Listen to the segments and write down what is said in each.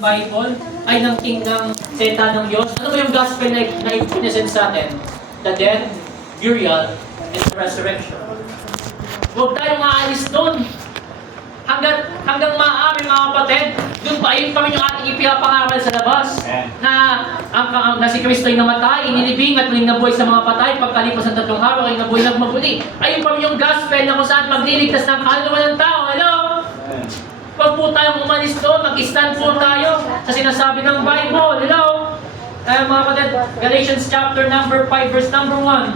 Bible ay ng kingdom seta ng Diyos. Ano ba yung gospel na ipinesent sa atin? The death, burial, and the resurrection. Huwag tayong aalis doon. Hanggang maaari mga kapatid, doon pa yun kami yung ating ipipapangaral sa labas. Na si Kristo ay namatay, inilibing at muling nabuhay sa mga patay, pagkalipas ng 3 araw ay nabuhay nagmamuli. Ayun pa yung gospel na kung saan magliligtas ng kaluluwa ng tao. Hello? Huwag po tayong umalis doon, mag-stand po tayo sa sinasabi ng Bible. Hello? Mga kapatid, Galatians chapter number 5, verse number 1.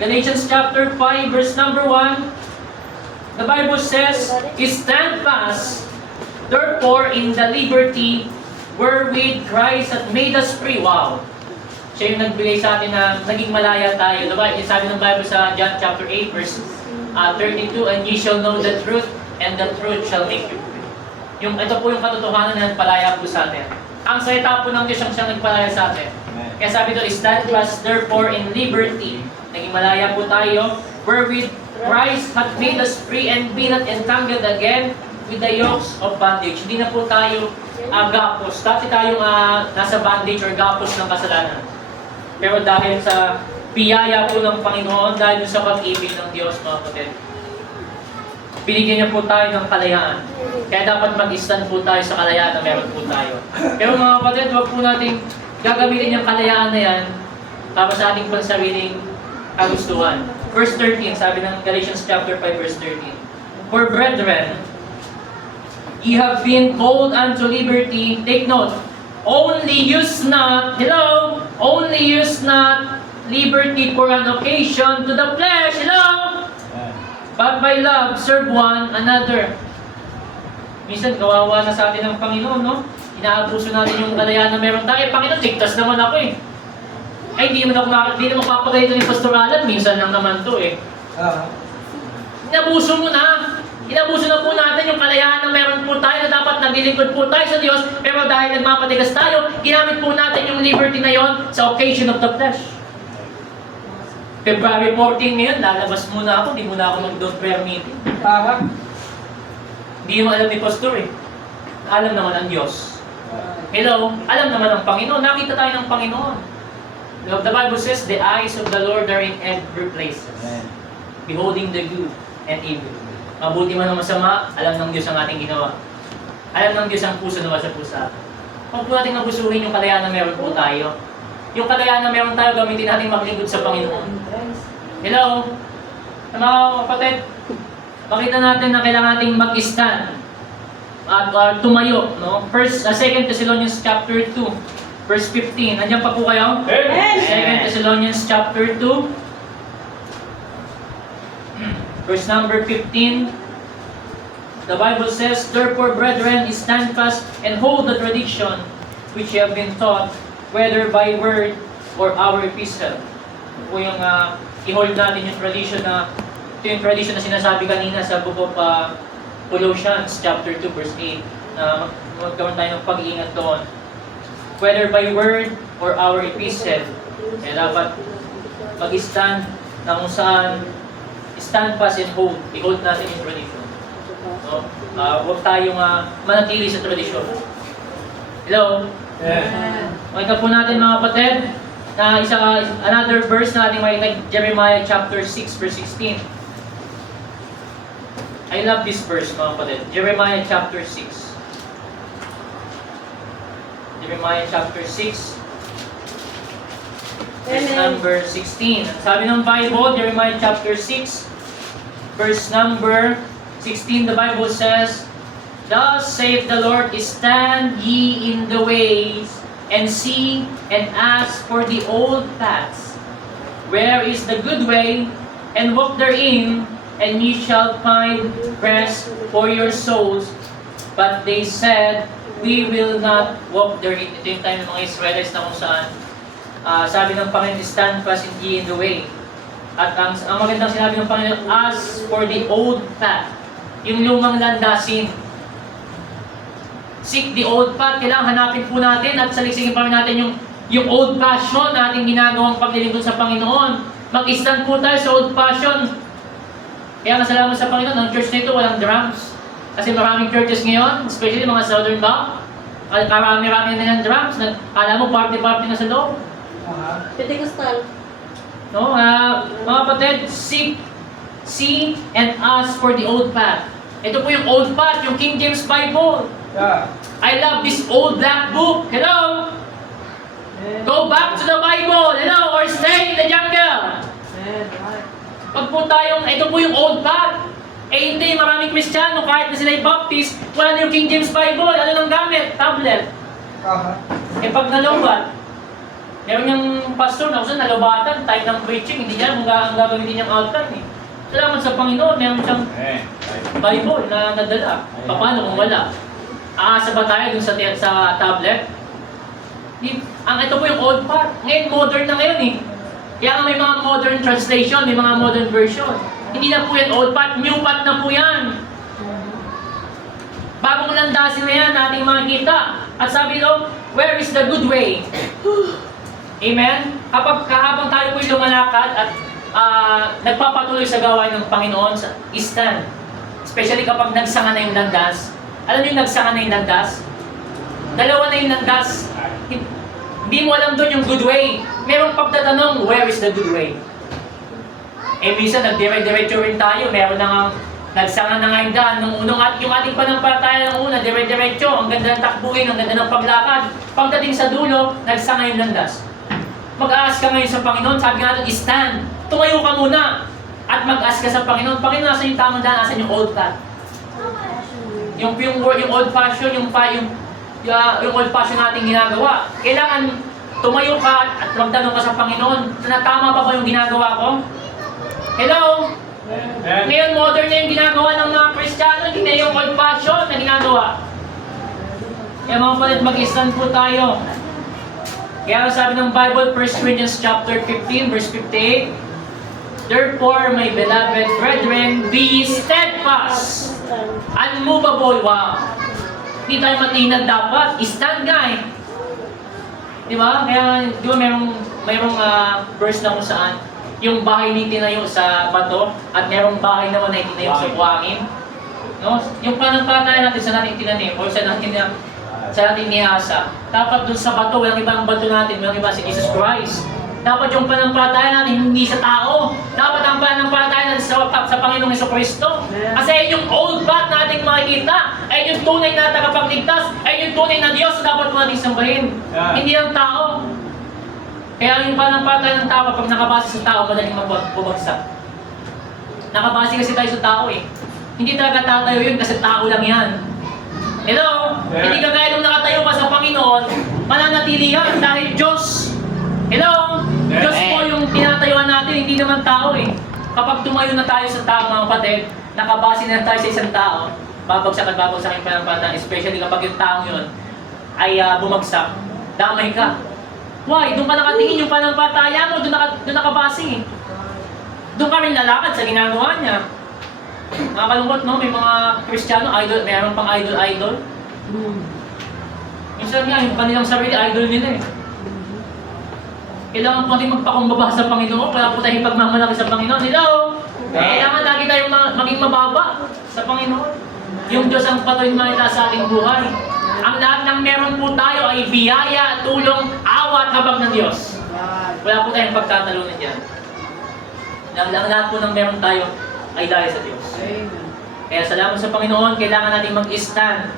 Galatians chapter 5, verse number 1. The Bible says, "Stand fast, therefore, in the liberty wherewith Christ hath made us free." Wow! Siya yung nagbigay sa atin na naging malaya tayo. Diba? Sabi ng Bible sa John chapter 8, verse 32, "And ye shall know the truth, and the truth shall make you free." Ito po yung katotohanan na nagpalaya po sa atin. Ang salita po ng Diyos ang siyang nagpalaya sa atin. Kaya sabi ito, "Stand fast, therefore, in liberty." Naging malaya po tayo, "wherewith Christ hath made us free, and be not entangled again with the yokes of bondage." Hindi na po tayo gapos. Dati tayong nasa bondage or gapos ng kasalanan. Pero dahil sa biyaya po ng Panginoon, dahil sa pag-ibig ng Diyos, mga kapatid, binigyan niya po tayo ng kalayaan. Kaya dapat mag-stand po tayo sa kalayaan na meron po tayo. Pero mga kapatid, huwag po natin gagamitin yung kalayaan na yan para sa ating pansariling kagustuhan. Verse 13, sabi ng Galatians chapter 5, verse 13. "For brethren, ye have been called unto liberty." Take note, only use not, only use not liberty for an occasion to the flesh, but by love serve one another. Minsan, kawawa na sa atin ng Panginoon, no? Inaabuso natin yung kalayaan na meron tayo. Panginoon, ligtas naman ako eh. Ay, hindi naman mapapagalitan yung pastoralan. Minsan lang naman to eh. Inabuso mo na. Inabuso na po natin yung kalayaan na meron po tayo na dapat naglilingkod po tayo sa Diyos. Pero dahil nagmapatigas tayo, ginamit po natin yung liberty na yon sa occasion of the flesh. February 14 ngayon, lalabas muna ako. Hindi muna ako mag-don't prayer meeting. Hindi mo alam ni pastor eh. Alam naman ang Diyos. Hello? Alam naman ang Panginoon. Nakita tayo ng Panginoon. The Bible says, "The eyes of the Lord are in every places, beholding the good and evil." Mabuti man o masama, alam ng Diyos ang ating ginawa. Alam ng Diyos ang puso na sa pusa. Huwag po natin nabusuhin yung kalayaan na meron po tayo. Yung kalayaan na meron tayo, gamitin natin maglingkod sa Panginoon. Hello? Mga kapatid, makita natin na kailangan nating mag-stand at tumayo. No? 2 Thessalonians chapter 2, verse 15. Nandiyan pa po kayo? Amen. 2 Thessalonians chapter 2, verse number 15. The Bible says, "Therefore, brethren, stand fast and hold the tradition which you have been taught, whether by word or our epistle." Ito po yung i-hold natin yung tradition na, ito yung tradition na sinasabi kanina sa book of Colossians chapter 2, verse 8, na magkaroon tayo ng pag-iingat doon. Whether by word or our epistle, kaya dapat mag-stand na kung saan stand fast and hold. I-hold natin yung tradition. No? Huwag tayong manatili sa tradition. Hello? Yeah. Makita po natin mga kapatid na another verse na ating makikita, Jeremiah chapter 6, verse 16. I love this verse mga kapatid. Jeremiah chapter 6. Jeremiah chapter 6, verse number 16. Sabi ng Bible, Jeremiah chapter 6, verse number 16, the Bible says, "Thus saith the Lord, stand ye in the ways, and see, and ask for the old paths. Where is the good way, and walk therein, and ye shall find rest for your souls. But they said, we will not walk therein." Ito yung time ng mga Israelites na kung saan sabi ng Panginoon, "Stand fast in the way." At ang magandang sinabi ng Panginoon, "As for the old path," yung lumang landasin. Seek the old path. Kailangan hanapin po natin at saliksingin pa rin natin yung old passion na ating ginagawang paglilingkod sa Panginoon. Mag-stand po tayo sa old passion. Kaya nga salamat sa Panginoon, ang church na ito walang drums. Kasi maraming churches ngayon, especially mga Southern ba, karami-rami na ng drums. Kala mo party-party na sa loob. Pentecostal. No, mga kapatid, seek and ask for the old path. Ito po yung old path, yung King James Bible. Yeah. I love this old black book. Hello? Go back to the Bible. Hello? Or stay in the jungle. Pag po tayong, ito po yung old path. Eh hindi, maraming Kristiyano, kahit na sila yung Baptist, wala na yung King James Bible. Ano nang gamit? Tablet. Eh pag nalobat, meron yung pastor na kung saan nalobatan, time ng preaching, hindi niya, ang gagawin din niyang outline eh. Salamat sa Panginoon, meron siyang Bible na nadala. Paano kung wala? Aasa ba tayo dun sa tablet? Ito po yung old path. Ngayon, modern na ngayon eh. Kaya nga may mga modern translation, may mga modern version. Hindi na po yan old path, new path na po yan. Bagong landasin na yan ating makikita. At sabi doon, where is the good way? Amen? Habang tayo po'y lumalakad at nagpapatuloy sa gawain ng Panginoon, stand. Especially kapag nagsanga na yung landas. Alam niyo yung nagsanga na yung landas? Dalawa na yung landas. Hindi mo alam doon yung good way. Merong pagtatanong, where is the good way? Eh minsan nagdire-diretso rin tayo. Meron na nga, nagsanga na nga yung daan. Yung ating panampalataya ng una, dire-diretso. Ang ganda ng takbuhin, ang ganda ng paglakad. Pagdating sa dulo, nagsanga yung landas. Mag-aas ka ngayon sa Panginoon, sabi nga doon, stand. Tumayo ka muna. At mag-aas ka sa Panginoon. Panginoon, nasan yung tamang daan? Nasan yung old path? Yung old fashion, yung old fashion nating ginagawa. Kailangan tumayo ka at magtanong ka sa Panginoon, na tama ba yung ginagawa ko? Hello? Ngayon, modern na yung ginagawa ng mga Kristiyano, hindi na yung old fashion na ginagawa. Kaya mga kapatid, mag-stand po tayo. Kaya sabi ng Bible, 1 Corinthians chapter 15, verse 58, therefore, my beloved brethren, be steadfast, unmovable. Wow! Hindi tayo matinag dapat. Stand ka eh. Di ba? Kaya, di ba mayroong verse na kung saan yung bahay ni tinayo sa bato at merong bahay naman na itinayo sa buhangin. No? Yung panampalataya natin sa natin tinanim o sa natin nihasa. Dapat dun sa bato, walang ibang bato natin, walang iba si Jesus Christ. Dapat yung panampalataya natin hindi sa tao. Dapat ang panampalataya natin sa Panginoong Jesucristo. Kasi yung old path nating makikita, ay yung tunay na tagapagligtas, ay yung tunay na Diyos na dapat mo natin sambahin. Hindi ang tao. Kaya yung panampalataya ng tao, pag nakabase sa tao, madaling bumagsak. Nakabase kasi tayo sa tao eh. Hindi talaga tatayo yun kasi tao lang yan. Hello? Hindi kagaya nung nakatayo ka sa Panginoon, mananatili yan dahil Diyos. Hello? Diyos po yung tinatayuan natin, hindi naman tao eh. Kapag tumayo na tayo sa tao mga kapatid, nakabase na tayo sa isang tao, babagsak at babagsak yung panampalataya, especially kapag yung taong yun ay bumagsak, damay ka. Why? Doon ka nakatingin yung panampalataya mo, doon nakabase. Doon ka rin lalakad sa ginagawa niya. Nakakalungkot, no? May mga Kristiyano, idol, mayroon pang idol. Minsan nga, yung kanilang sarili, idol nila eh. Kailangan po natin magpakumbaba sa Panginoon, kaya po tayong pagmamalaki sa Panginoon. Hello? Kailangan lagi tayong maging mababa sa Panginoon. Yung Diyos ang patuloy manita sa ating buhay. Ang lahat ng meron po tayo ay biyaya, tulong, awa at habag ng Diyos. Wala po tayong pagtatalunan dyan. Ang lahat po ng meron tayo ay dahil sa Diyos. Kaya salamat sa Panginoon, kailangan natin mag-stand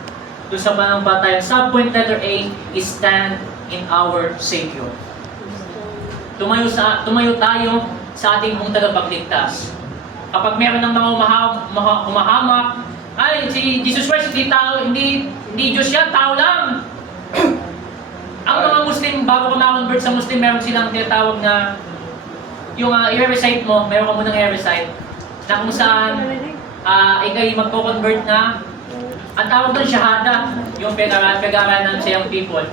doon sa panampalataya. Subpoint letter A is stand in our Savior. Tumayo tayo sa ating pong tagapagligtas. Kapag meron ng mga humahamak, ay, si Jesus Christ, hindi Diyos yan, tao lang. Ang mga Muslim, bago ka ma-convert sa Muslim, meron silang tinatawag na yung i-recite mo, meron ka munang i-recite, na kung saan ikay magko-convert na, ang tawag doon, shahada, yung pag-aaralan sa young people.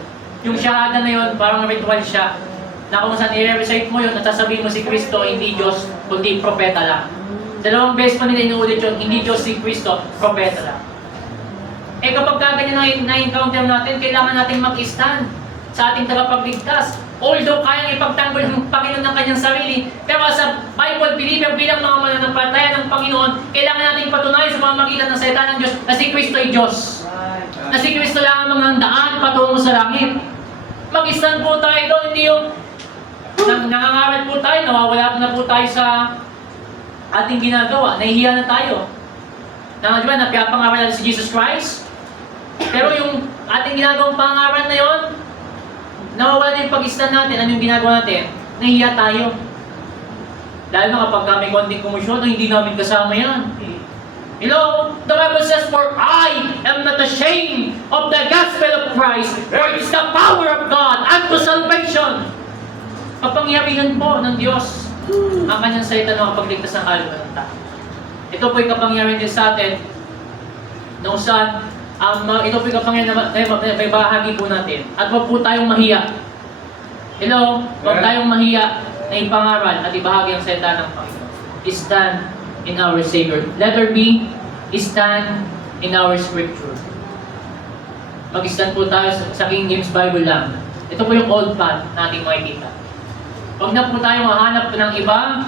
Yung shahada na yun, parang ritual siya, na kung saan i-recite mo yun, at sasabihin mo si Kristo, hindi Diyos, kundi propeta lang. Dalawang beses pa nila inuulit yun, hindi Diyos si Kristo, propeta lang. Eh kapag ganyan na-encounter natin, kailangan natin mag-stand sa ating tagapagligtas. Although kayang ipagtanggol ng Panginoon ng kanyang sarili, pero sa Bible believer bilang mga mananampalataya ng Panginoon, kailangan natin patunayan sa pamamagitan ng salita ng Diyos na si Kristo ay Diyos. Na si Kristo lang ang daan patungo sa langit. Mag-stand po tayo doon, hindi yung nangangaral po tayo, nawawala na po tayo sa ating ginagawa, nahihiya na tayo. Di ba, napiapangaral natin si Jesus Christ? Pero yung ating ginagawang pangaral na yon, nawawala din pag-stand natin, ano yung ginagawa natin? Nahihiya tayo. Dahil na kapag may konting kumusyon, hindi namin kasama yan. Hello? The Bible says, "For I am not ashamed of the gospel of Christ, for it is the power of God unto salvation." Kapangyarihan po ng Diyos ang kanyang salita na kapagligtas ng kaluluwa ng tao. Ito po yung kapangyarihan din sa atin, noong saan, ito po yung kapangyarihan na may bahagi po natin. At huwag po tayong mahiya. Hello? Huwag tayong mahiya na ipangaral at ibahagi ang salita ng Panginoon. Stand in our Savior. Letter B, stand in our Scripture. Mag-stand po tayo sa King James Bible lang. Ito po yung old path na ating makikita. Huwag na po tayo mahanap ng iba.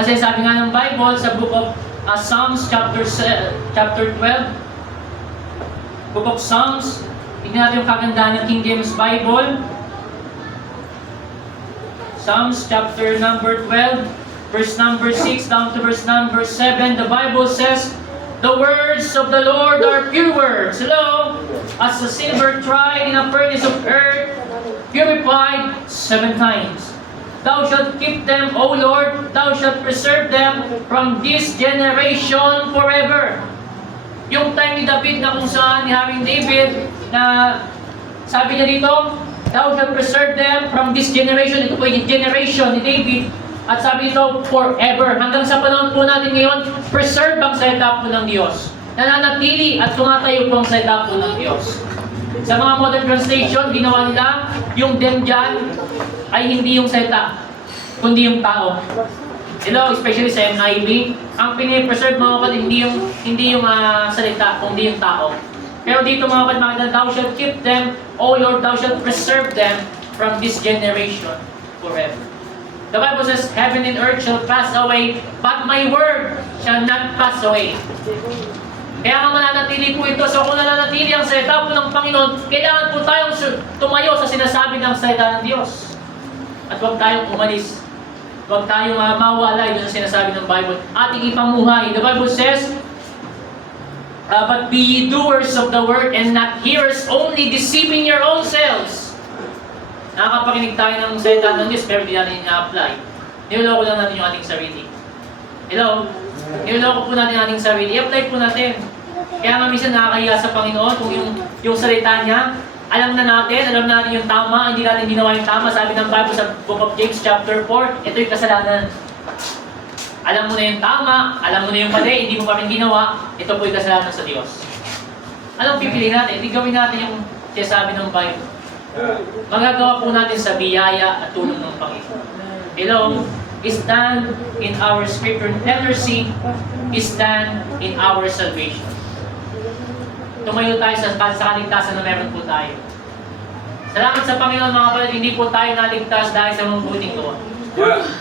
Kasi sabi nga ng Bible sa book of Psalms chapter 12, book of Psalms, tignan natin yung kagandahan ng King James Bible. Psalms chapter number 12, verse number 6 down to verse number 7, the Bible says, "The words of the Lord are pure words." Hello? As the silver tried in a furnace of earth, purified 7 times. "Thou shalt keep them, O Lord, thou shalt preserve them from this generation forever." Yung time ni David na kung saan ni Haring David na sabi niya dito, "Thou shalt preserve them from this generation." Ito po yung generation ni David. At sabi ito, forever. Hanggang sa panahon po natin ngayon, preserve ang salita po ng Diyos. Nananatili at tumatayo po ang salita po ng Diyos. Sa mga modern translation, ginawa nila, yung them dyan ay hindi yung salita, kundi yung tao. Hello, especially sa NIV, ang pinipreserve mga kapatid, hindi yung salita, kundi yung tao. Pero dito mga kapatid, makikita, "Thou shalt keep them, O Lord, thou shalt preserve them from this generation forever." The Bible says, "Heaven and earth shall pass away, but my word shall not pass away." Kaya nga mananatili po ito. So kung nananatili ang salita po ng Panginoon, kailangan po tayong tumayo sa sinasabi ng salita ng Diyos. At huwag tayong umalis. Huwag tayong mawalay doon sa sinasabi ng Bible. Ating ipamuhay. The Bible says, "But be ye doers of the word and not hearers, only deceiving your own selves." Nakakapakinig tayo ng salita ng Diyos, pero di natin ina-apply. Niloloko lang natin yung ating sarili. Hello? Niloloko po natin ang ating sarili. I-apply po natin. Kaya nga minsan nakakahiya sa Panginoon kung yung salita niya, alam na natin yung tama, hindi natin ginawa yung tama. Sabi ng Bible sa book of James chapter 4, ito yung kasalanan. Alam mo na yung tama, alam mo na yung mali, hindi mo pa rin ginawa, ito po yung kasalanan sa Diyos. Anong pipiliin natin? Hindi gawin natin yung sinasabi ng Bible. Magagawa po natin sa biyaya at tulong ng Panginoon. Hello? Stand in our Scripture. Letter C, stand in our salvation. Tumayo tayo sa kaligtasan na meron po tayo. Salamat sa Panginoon mga kapatid, hindi po tayo naligtas dahil sa mabuting gawa.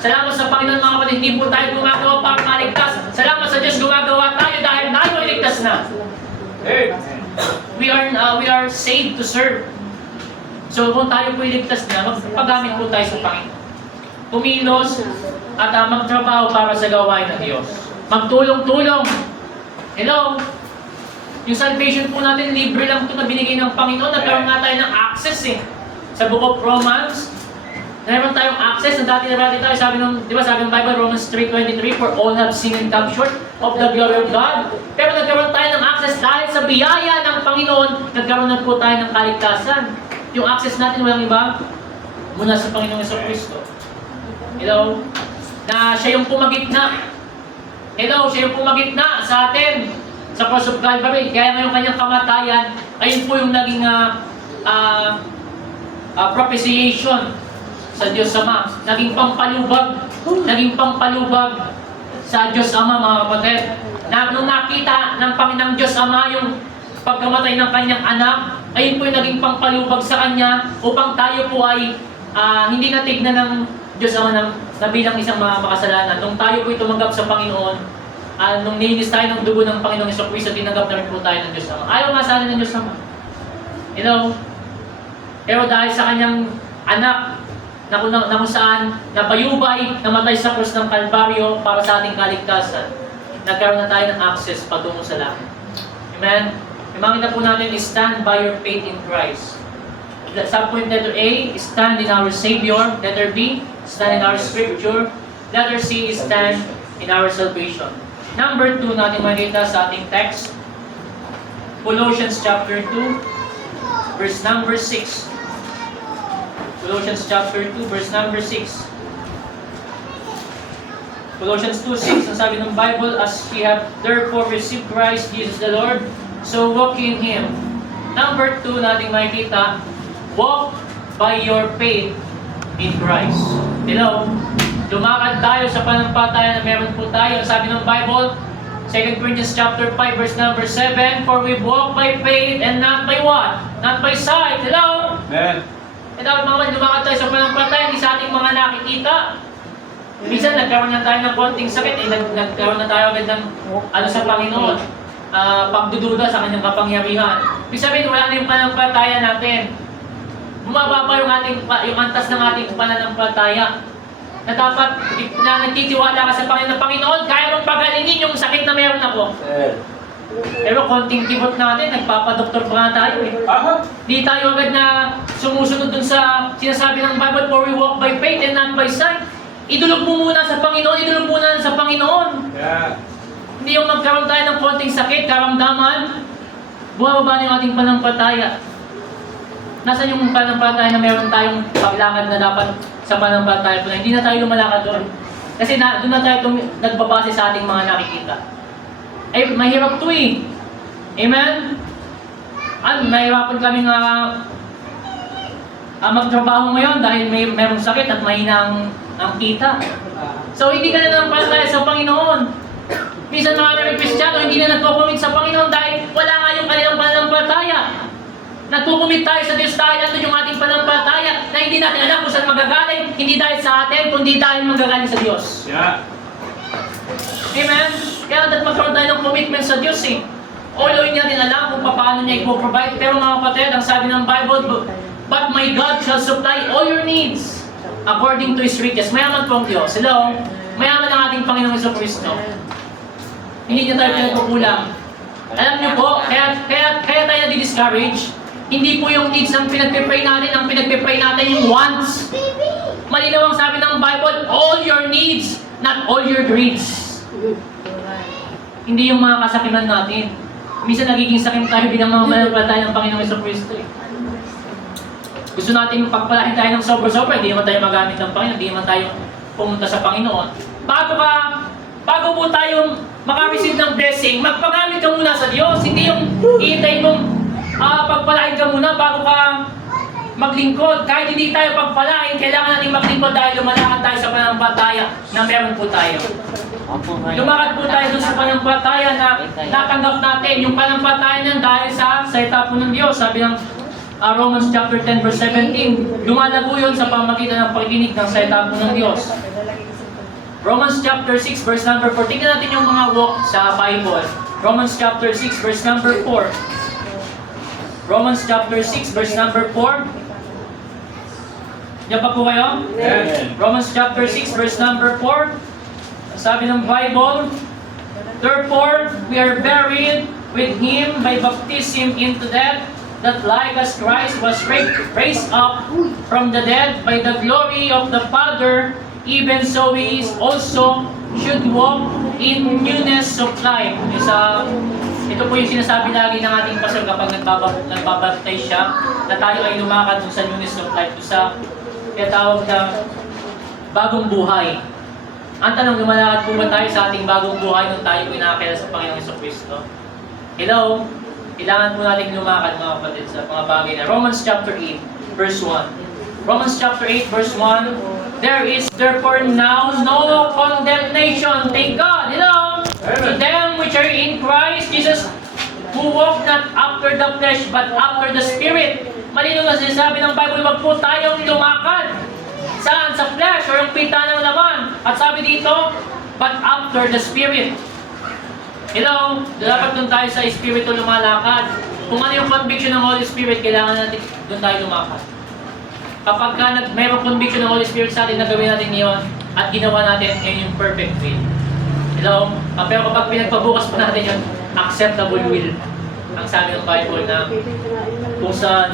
Salamat sa Panginoon mga kapatid, hindi po tayo gumagawa para maligtas. Salamat sa Diyos, gumagawa tayo dahil tayo ay ligtas na. We are saved to serve. So kung tayo po iligtas na, magpagamit po tayo sa Panginoon. Kumilos at magtrabaho para sa gawain ng Diyos. Magtulong-tulong. Hello? Yung salvation po natin, libre lang ito na binigay ng Panginoon. Nagkaroon nga tayo ng access Sa book of Romans, meron tayong access. Na dati tayo, sabi ng Bible, Romans 3:23, "For all have sinned and come short of the glory of God." Pero nagkaroon tayo ng access dahil sa biyaya ng Panginoon, nagkaroon na po tayo ng kaligtasan. Yung access natin walang iba mula sa Panginoong Jesucristo. Hello? Na siya yung pumagitna. Hello? Siya yung pumagitna sa atin sa cross of Calvary. Kaya ngayong kanyang kamatayan, ayun po yung naging propitiation sa Diyos Ama. Naging pampalubag sa Diyos Ama, mga kapatid. Na nung nakita ng Panginoong Diyos Ama yung pagkamatay ng kanyang anak, ayun po yung naging pampalubag sa Kanya upang tayo po ay hindi natignan ng Diyos Ama na bilang isang mga makasalanan. Nung tayo po'y tumanggap sa Panginoon, nung nilinis tayo ng dugo ng Panginoong Jesucristo, tinanggap na rin po tayo ng Diyos Ama. Ayaw nga sana ng Diyos Ama. You know? Pero dahil sa kanyang anak, na kung saan nabayubay, namatay sa krus ng Kalbaryo para sa ating kaligtasan, nagkaroon na tayo ng access patungo sa langit. Amen? Imangin na po natin, stand by your faith in Christ. Subpoint letter A, stand in our Savior. Letter B, stand in our Scripture. Letter C, stand in our salvation. Number 2 natin makita sa ating text, Colossians chapter 2, verse number 6. Colossians chapter 2, verse number 6. Colossians 2:6, ang sabi ng Bible, as ye have therefore received Christ Jesus the Lord, so walk in Him. Number 2 natin makikita, walk by your faith in Christ. Hello? Lumakad tayo sa panampalataya na meron po tayo. Ang sabi ng Bible, 2 Corinthians chapter 5, verse number 7, for we walk by faith and not by what? Not by sight. Hello? Amen. Dapat mga lumakad tayo sa panampalataya, hindi sa ating mga nakikita. Minsan nagkaroon na tayo ng konting sakit, nagkaroon na tayo agad ng sa Panginoon, pagdududa sa kanyang kapangyarihan. Ibig sabihin, wala na yung panampalataya natin. Bumababa yung antas ng ating pananampalataya. Na dapat, na nagtitiwala ka sa Panginoon, kaya mong pagalingin yung sakit na meron ako. Pero konting kibot natin, nagpapadoktor pa nga tayo eh. Di tayo agad na sumusunod dun sa sinasabi ng Bible, for we walk by faith and not by sight. Idulog mo muna sa Panginoon, idulog muna sa Panginoon. Yeah. Hindi yung magkaroon tayo ng konting sakit, karamdaman, bumababa na yung ating panampalataya. Nasaan yung panampalataya na meron tayong paglakad na dapat sa panampalataya po na hindi na tayo lumalakad doon. Kasi doon na tayo nagbabase sa ating mga nakikita. Eh, mahirap to eh. Amen? Mahirapan kami magtrabaho ngayon dahil merong sakit at mahina ang kita. So, hindi ka na nanampalataya sa Panginoon. Minsan mga Kristiyano, hindi na nagko-commit sa Panginoon dahil wala nga yung kanilang pananampalataya. Nagko-commit tayo sa Diyos dahil andun yung ating pananampalataya na hindi natin alam kung saan magagaling, hindi dahil sa atin, kundi dahil magagaling sa Diyos. Yeah. Amen? Kaya dapat magkaroon tayo ng commitment sa Diyos eh. Although hindi natin alam kung paano niya i-provide, pero mga kapatid, ang sabi ng Bible, but my God shall supply all your needs according to His riches. Mayaman po ang Diyos. Hello? Mayaman ang ating Panginoong Jesucristo. Hindi niya tayo pinagkukulang. Alam niyo po, kaya tayo na-discourage. Hindi po yung needs ang pinagpipray natin, ang pinagpipray natin yung wants. Malinaw ang sabi ng Bible, all your needs, not all your greeds. Hindi yung mga kasakiman natin. Minsan nagiging sakim tayo bilang mga mananampalataya ng Panginoong Jesucristo eh. Gusto natin pagpalahin tayo ng sobra-sobra, hindi naman tayo magamit ng Panginoon, hindi naman tayo pumunta sa Panginoon. Bago po tayo makareceive ng blessing, magpagamit ka muna sa Diyos. Hindi yung iintay mong pagpalain ka muna bago ka maglingkod. Kahit hindi tayo pagpalain, kailangan natin maglingkod dahil lumalakad tayo sa pananampalataya na meron po tayo. Lumakad po tayo dun sa pananampalataya na natanggap natin. Yung pananampalataya niyan dahil sa salita po ng Diyos. Sabi ng Romans chapter 10 verse 17, lumalago yun sa pamagitan ng pakikinig ng salita po ng Diyos. Romans chapter 6 verse number 4. Tingnan natin yung mga walk sa Bible. Romans chapter 6 verse number 4. Romans chapter 6 verse number 4. Diyan pa po kayo? Amen. Romans chapter 6 verse number 4. Sabi ng Bible, therefore we are buried with Him by baptism into death, that like as Christ was raised up from the dead by the glory of the Father, even so we also should walk in newness of life. Ito po yung sinasabi lagi ng ating pastor kapag nagbabaptize siya, na tayo ay lumakad sa newness of life, sa tinatawag na bagong buhay. Ang tanong, lumalakad po ba tayo sa ating bagong buhay nung tayo pinakakilala sa Panginoong Jesucristo? Hello? Kailangan po natin lumakad mga kapatid sa mga bagay na Romans chapter 8 verse 1. Romans chapter 8 verse 1, there is therefore now no condemnation. Thank God. Hello? To them which are in Christ Jesus, who walk not after the flesh but after the Spirit. Malino na sinasabi ng Bible, wag po tayong lumakad Saan? Sa flesh or yung pita ng laman. At sabi dito, but after the Spirit. Hello? Dapat doon tayo sa Espiritu lumalakad. Kung ano yung conviction ng Holy Spirit, kailangan natin doon tayo lumakad. Kapag mayroong conviction ng Holy Spirit sa atin, nagawin natin yun at ginawa natin yung perfect will. Hello? Pero kapag pinagpabukas pa natin yun, acceptable will. Ang sabi ng Bible na kung sa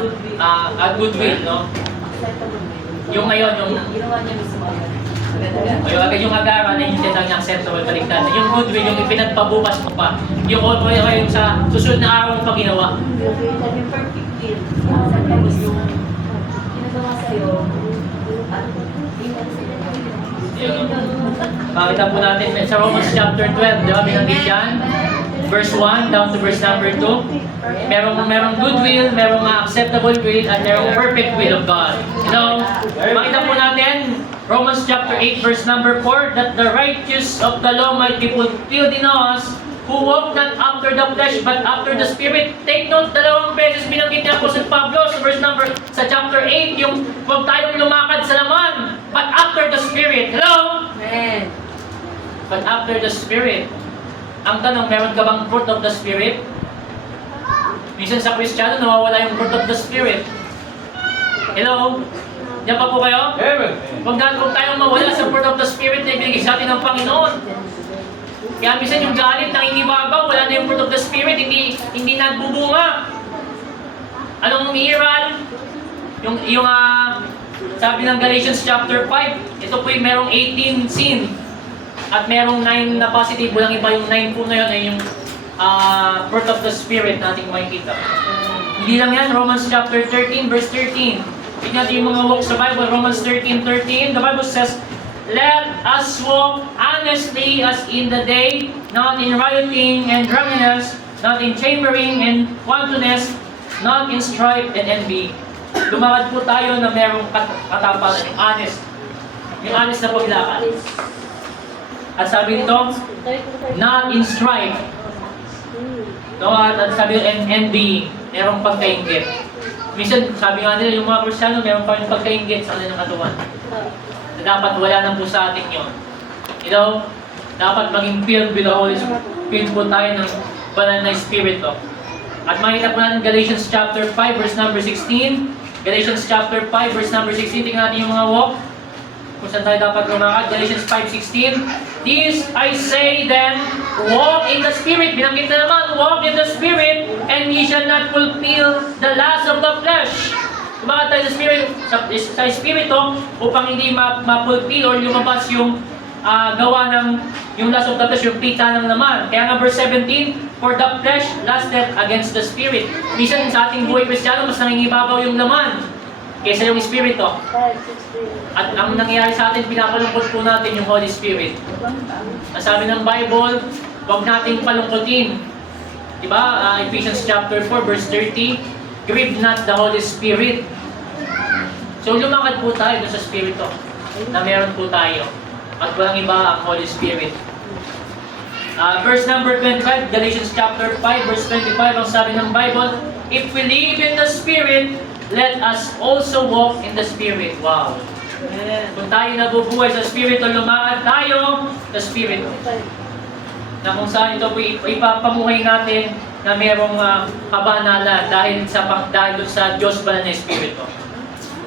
good will, no? Yung ngayon, yung agad yung agaran na yung tinatawag niya acceptable, baliktad. Yung good will, yung ipinagpabukas mo pa. Yung sa susunod na araw mo pa ginawa. Yung perfect will. Sometimes yung ginagawa sa'yo, Pakita po natin sa Romans chapter 12, di ba? Binanggit yan. Verse 1 down to verse number 2. Merong good will, merong acceptable will, at merong perfect will of God. You know, makita po natin, Romans chapter 8 verse number 4, that the righteous of the law might be fulfilled in us, who walk not after the flesh, but after the Spirit. Take note, dalawang beses binanggit niya po si Pablo sa chapter 8, yung huwag tayong lumakad sa laman, but after the Spirit. Hello? Amen. But after the Spirit. Ang tanong, meron ka bang fruit of the Spirit? Minsan sa Kristiyano, nawawala yung fruit of the Spirit. Hello? Diyan pa po kayo? Amen. Huwag tayong mawala sa fruit of the Spirit na ibigay sa atin ng Panginoon. Kaya minsan yung galit ng inibabaw, wala na yung fruit of the Spirit, hindi nagbubunga. Anong umiiral? Sabi ng Galatians chapter 5, ito po yung merong 18 sin. At merong 9 na positive, walang iba yung 9 po na yun ay yung fruit of the Spirit natin makikita. Hindi lang yan, Romans chapter 13, verse 13. Tignan natin yung mga walk sa Bible, Romans 13:13. The Bible says, let us walk honestly as in the day, not in rioting and drunkenness, not in chambering and wantonness, not in strife and envy. Lumakad po tayo na merong katapangan, yung honest. Yung honest na paglakad. At sabi nito, not in strife. No, at sabi and envy, merong pagkainggit. Minsan, sabi nga nila, yung mga Kristiyano, meron pa rin pagkainggit sa kanilang katawan. Na dapat wala na po sa atin yun. You know, dapat maging filled with the Holy Spirit. Filled po tayo ng banal na Espiritu. At makita po natin Galatians chapter 5, verse number 16. Galatians chapter 5, verse number 16. Tingnan natin yung mga walk. Kung saan tayo dapat lumakad. Galatians 5:16. This I say then, walk in the Spirit. Binanggit na naman, walk in the Spirit, and ye shall not fulfill the lust of the flesh. Lumakad tayo sa Spirit, sa Espiritu, upang hindi ma-fulfill or lumabas yung gawa ng yung lust of the flesh, yung pita ng laman. Kaya nga verse 17, for the flesh lusted against the Spirit. Minsan sa ating buhay Kristiyano, mas nangingibabaw yung laman kaysa yung Espiritu. At ang nangyayari sa atin, pinapalungkot po natin yung Holy Spirit. Nasabi ng Bible, huwag nating palungkotin. Diba? Ephesians chapter 4, verse 30, grieve not the Holy Spirit. So lumakad po tayo sa Espiritu na meron po tayo. At walang iba ang Holy Spirit. Verse number 25, Galatians chapter 5, verse 25, ang sabi ng Bible, if we live in the Spirit, let us also walk in the Spirit. Wow. Kung tayo nabubuhay sa Espiritu, lumakad tayo sa Espiritu. Na kung saan ito po ipapamuhay natin na merong kabanalan dahil sa Diyos ba na Espiritu.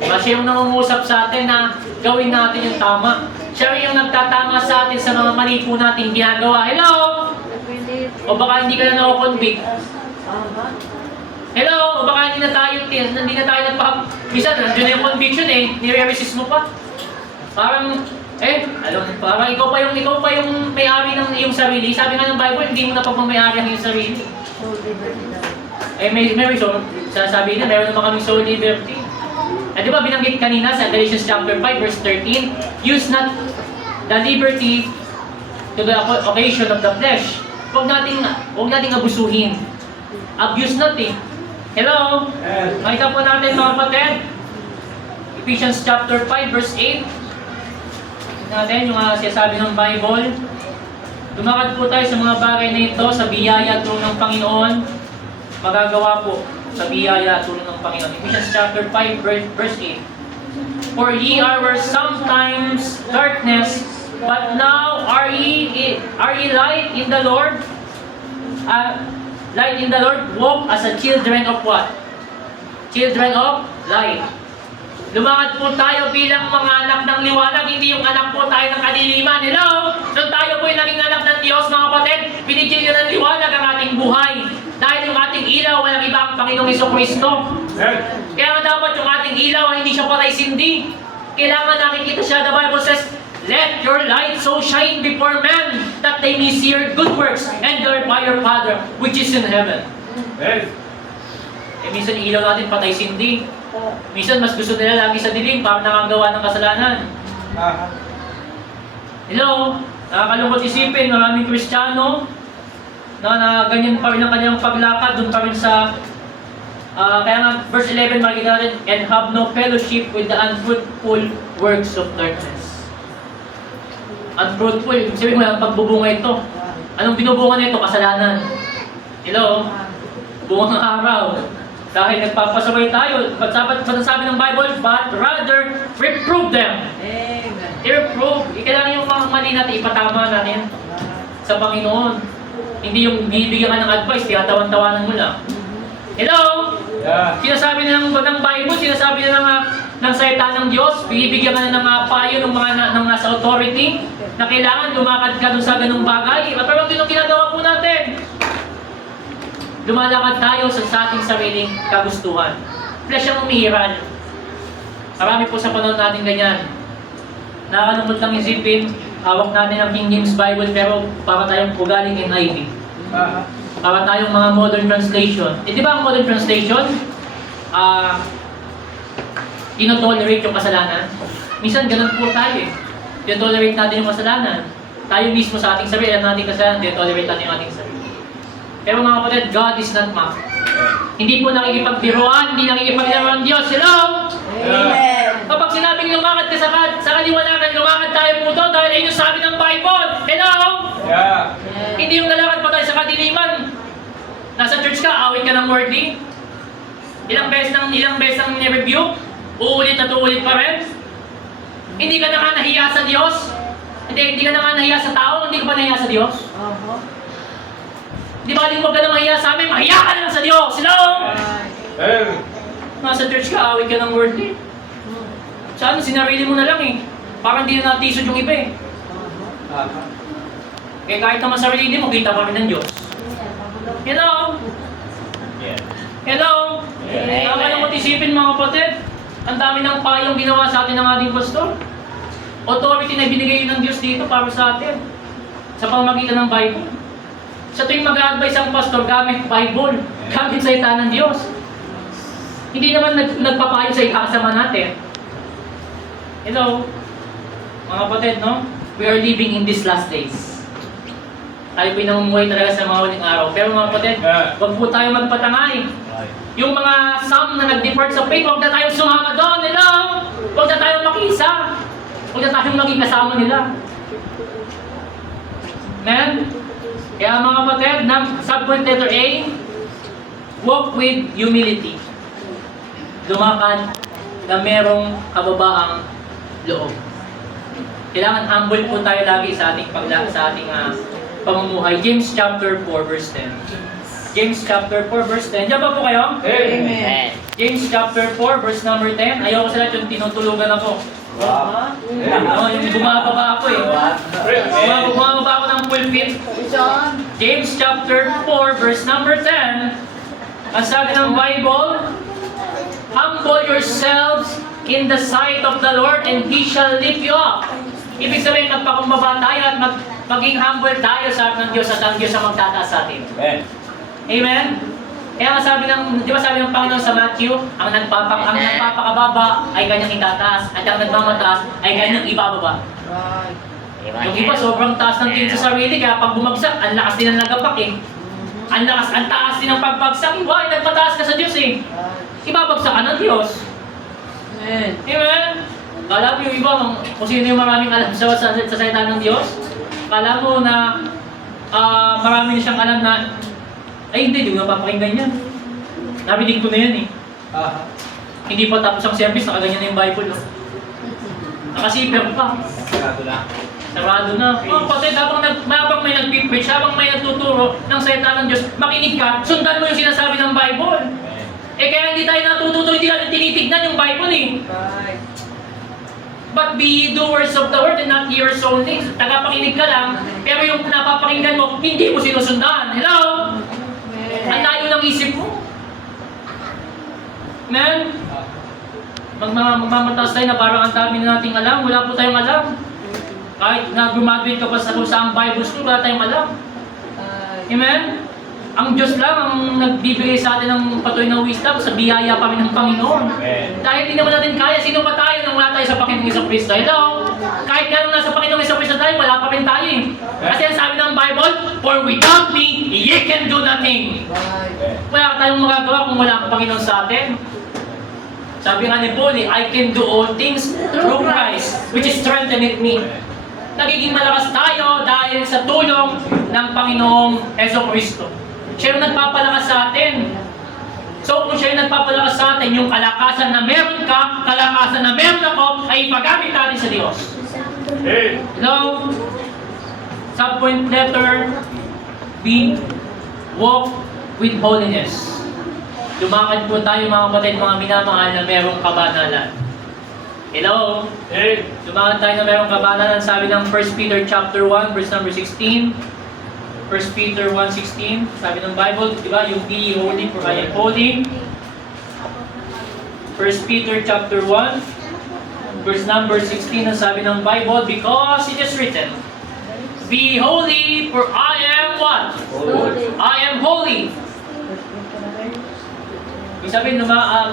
Kasi yung nangungusap sa atin na gawin natin yung tama. Siya yung nagtatama sa atin sa mga mali po natin ginagawa. Hello? O baka hindi ka na na-convict. Hello? O baka hindi na tayo Minsan, nandiyon na yung conviction nire-resist mo pa. Parang, parang ikaw pa yung may-ari ng iyong sarili. Sabi nga ng Bible, hindi mo na pagmamayari ang iyong sarili. May reason. Sabi na, meron naman kaming soul liberty. Di ba binanggit kanina sa Galatians chapter 5, verse 13, use not the liberty to the occasion of the flesh. Huwag nating abusuhin. Abuse not Hello? Makita po natin mga kapatid. Ephesians chapter 5, verse 8. Natin yung sinasabi ng Bible. Lumakad po tayo sa mga bagay na ito sa biyaya at tulong ng Panginoon. Magagawa po sa biyaya at tulong ng Panginoon. Ephesians chapter 5, verse 8. For ye were sometimes darkness, but now are ye light in the Lord? Light in the Lord, walk as a children of what? Children of light. Lumakad po tayo bilang mga anak ng liwanag, hindi yung anak po tayo ng kadiliman. Hello? Nung tayo po yung naging anak ng Diyos, mga kapatid, binigyan niyo ng liwanag ang ating buhay. Dahil yung ating ilaw, walang iba ang Panginoong Jesucristo. Kaya nga dapat yung ating ilaw ay hindi siya patay sindi. Kailangan nakikita siya. The Bible says, let your light so shine before men that they may see your good works and glorify your Father which is in heaven. Minsan yung ilaw natin patay sindi. Minsan mas gusto nila lagi sa dilim para nakagawa ng kasalanan. Hello? Nakakalungkot isipin, maraming Kristiyano na ganyan pa rin ang kanyang paglakad doon pa rin sa kaya nga verse 11 makikita natin, and have no fellowship with the unfruitful works of darkness. Unfruitful, sabihin mo lang pagbubunga ito. Anong binubunga nito? Kasalanan. Hello? Bunga ng araw. Dahil nagpapasaway tayo, sabi ng Bible, but rather reprove them. Amen. I-reprove. Kailangan yung mga mali natin, ipatama natin sa Panginoon. Hindi yung bibigyan ka ng advice, tinatawan-tawanan mo lang. Hello? Yeah. Sinasabi na ng Bible, sinasabi na ng salita ng Diyos, bibigyan ka na ng payo ng mga ng nasa authority na kailangan lumakad ka dun sa ganung bagay. At parang yun ang ginagawa po natin. Lumalakad tayo sa ating sariling kagustuhan. Flesh ang umihiran. Marami po sa panahon natin ganyan. Nakakalungkot lang isipin, hawak natin ang King James Bible pero para tayong ugaling NIV. Para tayong mga modern translation. Di ba ang modern translation? Tinotolerate yung kasalanan. Minsan ganun po tayo eh. Tinotolerate natin yung kasalanan. Tayo mismo sa ating sarili, alam natin kasalanan, tinotolerate natin yung ating sarili. Pero mga kapatid, God is not mocked. Hindi po nakikipagbiruan, hindi nakikipaglaro ang Diyos. Hello? Amen. Kapag sinabing lumakad ka sa kaliwanagan, lumakad tayo po doon dahil ayun yung sabi ng Bible. Hello? Yeah. Hindi yung lalakad pa tayo sa kadiliman. Nasa church ka, awit ka ng worldly. Ilang beses nang ni-review, uulit at uulit pa rin. Hindi ka na nga nahiya sa Diyos. Hindi ka na nga nahiya sa tao, hindi ka ba nahiya sa Diyos? Di ba huwag ka na mahiya sa amin, mahiya ka na lang sa Diyos. Hello? Nasa church ka, awit ka ng worldly. Saan, sinarili mo na lang eh. Parang hindi na natisod yung iba eh. Kaya kahit naman sarili mo, kita pa rin ng Diyos. Hello? Hello? Nakakalungkot isipin mga kapatid. Ang dami ng payong ginawa sa atin ng ating pastor. Authority na binigay ng Diyos dito para sa atin. Sa pamamagitan ng Bible. Sa tuwing mag-a-advise ang pastor, gamit Bible. Gamit salita ng Diyos. Hindi naman nagpapayo sa ikakasama natin. Hello? Mga kapatid, no? We are living in these last days. Tayo po namumuhay talaga sa mga huling araw. Pero mga kapatid, huwag po tayo magpatangay. Yung mga some na nag-depart sa faith, huwag na tayong sumama doon. Hello? Huwag na tayong makisa. Huwag na tayong maging kasama nila. Amen? Kaya mga kapatid, subpoint letter A, walk with humility. Lumakad na merong kababaang loob. Kailangan humble po tayo lagi sa ating pamumuhay. James chapter 4 verse 10. James chapter 4 verse 10. Diyan ba po kayo? Amen. James chapter 4 verse number 10. Ayoko sa lahat yung tinutulugan ako. Yung bumababa ako eh. Bumababa ako ng pulpit. James chapter 4 verse number 10. Ang sabi ng Bible, humble yourselves in the sight of the Lord and He shall lift you up. Ibig sabihin, magpakumbaba tayo at maging humble tayo sa harap ng Diyos at ang Diyos ang magtataas sa atin. Amen? Kaya sabi di ba sabi ng Panginoon sa Matthew, ang nagpapakababa ay kanyang itataas at ang nagmamataas ay kanyang ibababa. Yung iba sobrang taas ng tingin sa sarili, kaya pag bumagsak, ang lakas din ng nagapak eh. Ang taas din ng pagbagsak, iba, nagpataas ka sa Diyos eh. Ibabagsak ka ng Diyos. Amen. Amen? Kala mo yung iba, kung sino yung maraming alam sa salita ng Diyos, kala mo na marami na siyang alam na, ay hindi, di ko napapakinggan yan. Narinig ko na yan eh. Hindi pa tapos ang service, nakaganyan na yung Bible. No? Nakasiper pa. Sarado na. Sarado na. Oh, kapatid, habang may nagpipreach, habang may nagtuturo ng salita ng Diyos, makinig ka, sundan mo yung sinasabi ng Bible. Eh kaya hindi tayo natututo, hindi natin tinitignan yung Bible eh. But be ye doers of the word and not hearers only. Tagapakinig ka lang, pero yung napapakinggan mo, hindi mo sinusundan. Hello? Ang layo ng isip mo. Amen? Magmamataas tayo na parang ang dami na nating alam. Wala po tayong alam. Kahit na graduate ka pa sa saang Bible school, wala tayong alam. Amen? Ang Diyos lang ang nagbibigay sa atin ng patuloy na wisdom sa biyaya kami ng Panginoon. Amen. Dahil hindi naman natin kaya, sino pa tayo nang wala tayo sa Panginoong Jesucristo? Hello? Kahit ganun nasa Panginoong Jesucristo tayo, wala pa rin tayo eh. Kasi ang sabi ng Bible, for without me, ye can do nothing. Wala tayong magagawa kung wala ang Panginoon sa atin. Sabi nga ni Paul, I can do all things through Christ, which strengtheneth me. Nagiging malakas tayo dahil sa tulong ng Panginoong Jesucristo. Siya yung nagpapalakas sa atin. So kung siya yung nagpapalakas sa atin, yung kalakasan na meron ka, kalakasan na meron ako, ay ipagamit natin sa Diyos. Hey! Hello? Subpoint letter B, walk with holiness. Lumakad po tayo mga kapatid, mga minamahal na merong kabanalan. Hello? Hey! Lumakad tayo na merong kabanalan. Sabi ng 1 Peter chapter 1, verse number 16. 1 Peter 1:16, sabi ng Bible, di ba, yung be holy for I am holy. 1 Peter chapter 1, verse number 16, ang sabi ng Bible, because it is written, be holy for I am what? Holy. I am holy. Ibig sabihin,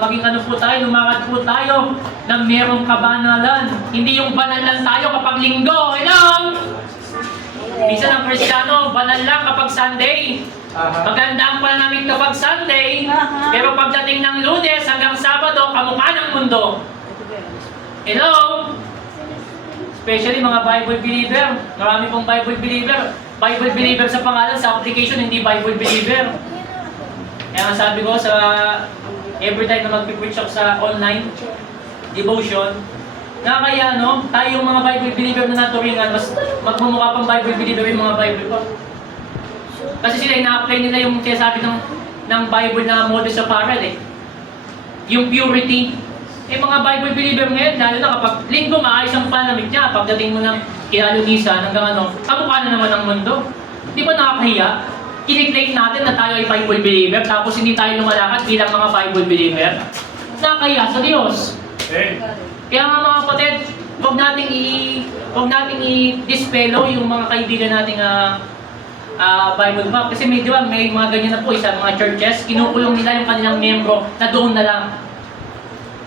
maging ano po tayo, lumakad po tayo na merong kabanalan. Hindi yung banal lang tayo kapag linggo. Hello? Minsan ang Kristiyano, banal lang kapag Sunday. Maganda ang pananamit kapag Sunday, pero pagdating ng Lunes hanggang Sabado, kamukha ng mundo. Hello? Especially mga Bible believer. Marami pong Bible believer. Bible believer sa pangalan, sa application, hindi Bible believer. Kaya nga sabi ko sa every time na mag-preach ako sa online devotion, na kaya tayo yung mga Bible believer na naturingan, mas magmumukha pang Bible believer yung mga Bible ko. Kasi sila ina-apply nila yung sinasabi ng Bible na modus operandi yung purity. Eh mga Bible believer ngayon, lalo na kapag linggo maayos ang panamit niya, pagdating mo ng kinalunisan hanggang kamukha na naman ang mundo. Di ba nakakahiya? Kiniklaim natin na tayo ay Bible believer, tapos hindi tayo lumalakad bilang mga Bible believer. Nakakahiya sa Diyos. Hey! Kaya nga mga kapatid, huwag nating i-dispelo yung mga kaibigan nating Bible map. Kasi di ba, may mga ganyan na po sa mga churches, kinukulong nila yung kanilang membro na doon na lang.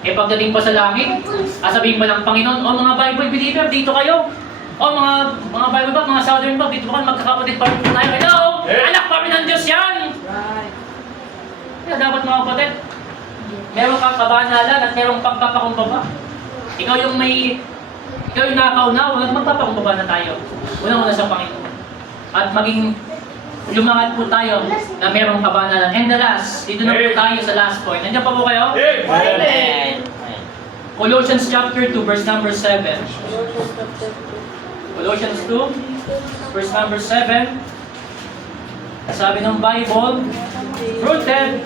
Eh pagdating pa sa langit, sabihin pa ng Panginoon, o mga Bible believer, dito kayo. O mga Bible map, mga Southern map, dito ba magkakapatid pa rin po tayo. Hello! Anak pa rin ng Diyos yan! Kaya dapat mga kapatid, meron kang kabanalan at merong pagpapakumbaba. Ikaw yung nakakaunaw, magpapakumbaba na tayo. Unang-una sa Panginoon. At maging lumangat po tayo na merong kabanalan. And the last, dito na po tayo sa last point. Nandiyan pa po kayo? Hey! Colossians chapter 2, verse number 7. Colossians 2, verse number 7. Sabi ng Bible, rooted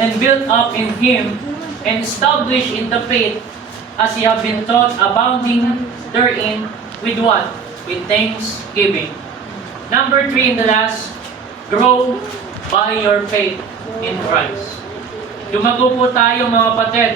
and built up in Him and established in the faith as ye have been taught, abounding therein with what? With thanksgiving. Number 3 in the last, grow by your faith in Christ. Lumago po tayo mga kapatid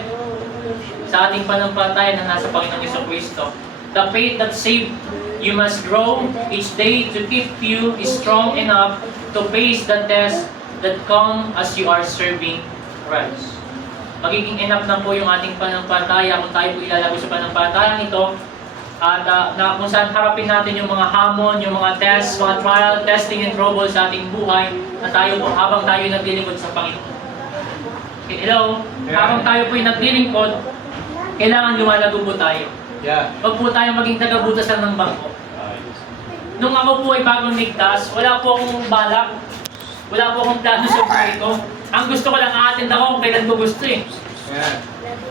sa ating panampalataya na nasa Panginoong Jesucristo. The faith that saved you must grow each day to keep you strong enough to face the test that come as you are serving Christ. Magiging enough na po yung ating panampalataya kung tayo po ilalago sa panampalatayang ito at na kung saan harapin natin yung mga hamon, yung mga tests, mga trial, testing and trouble sa ating buhay na tayo po habang tayo naglilingkod sa Panginoon. Okay, hello? Habang tayo po naglilingkod, kailangan lumalago po tayo. Yeah. Huwag po tayo maging tagabutas lang ng bangko. Nung ako po ay bagong ligtas, wala po akong balak, wala po akong plano sa buhay ko. Ang gusto ko lang, a-attend ako kung kailan ko gusto eh. Amen.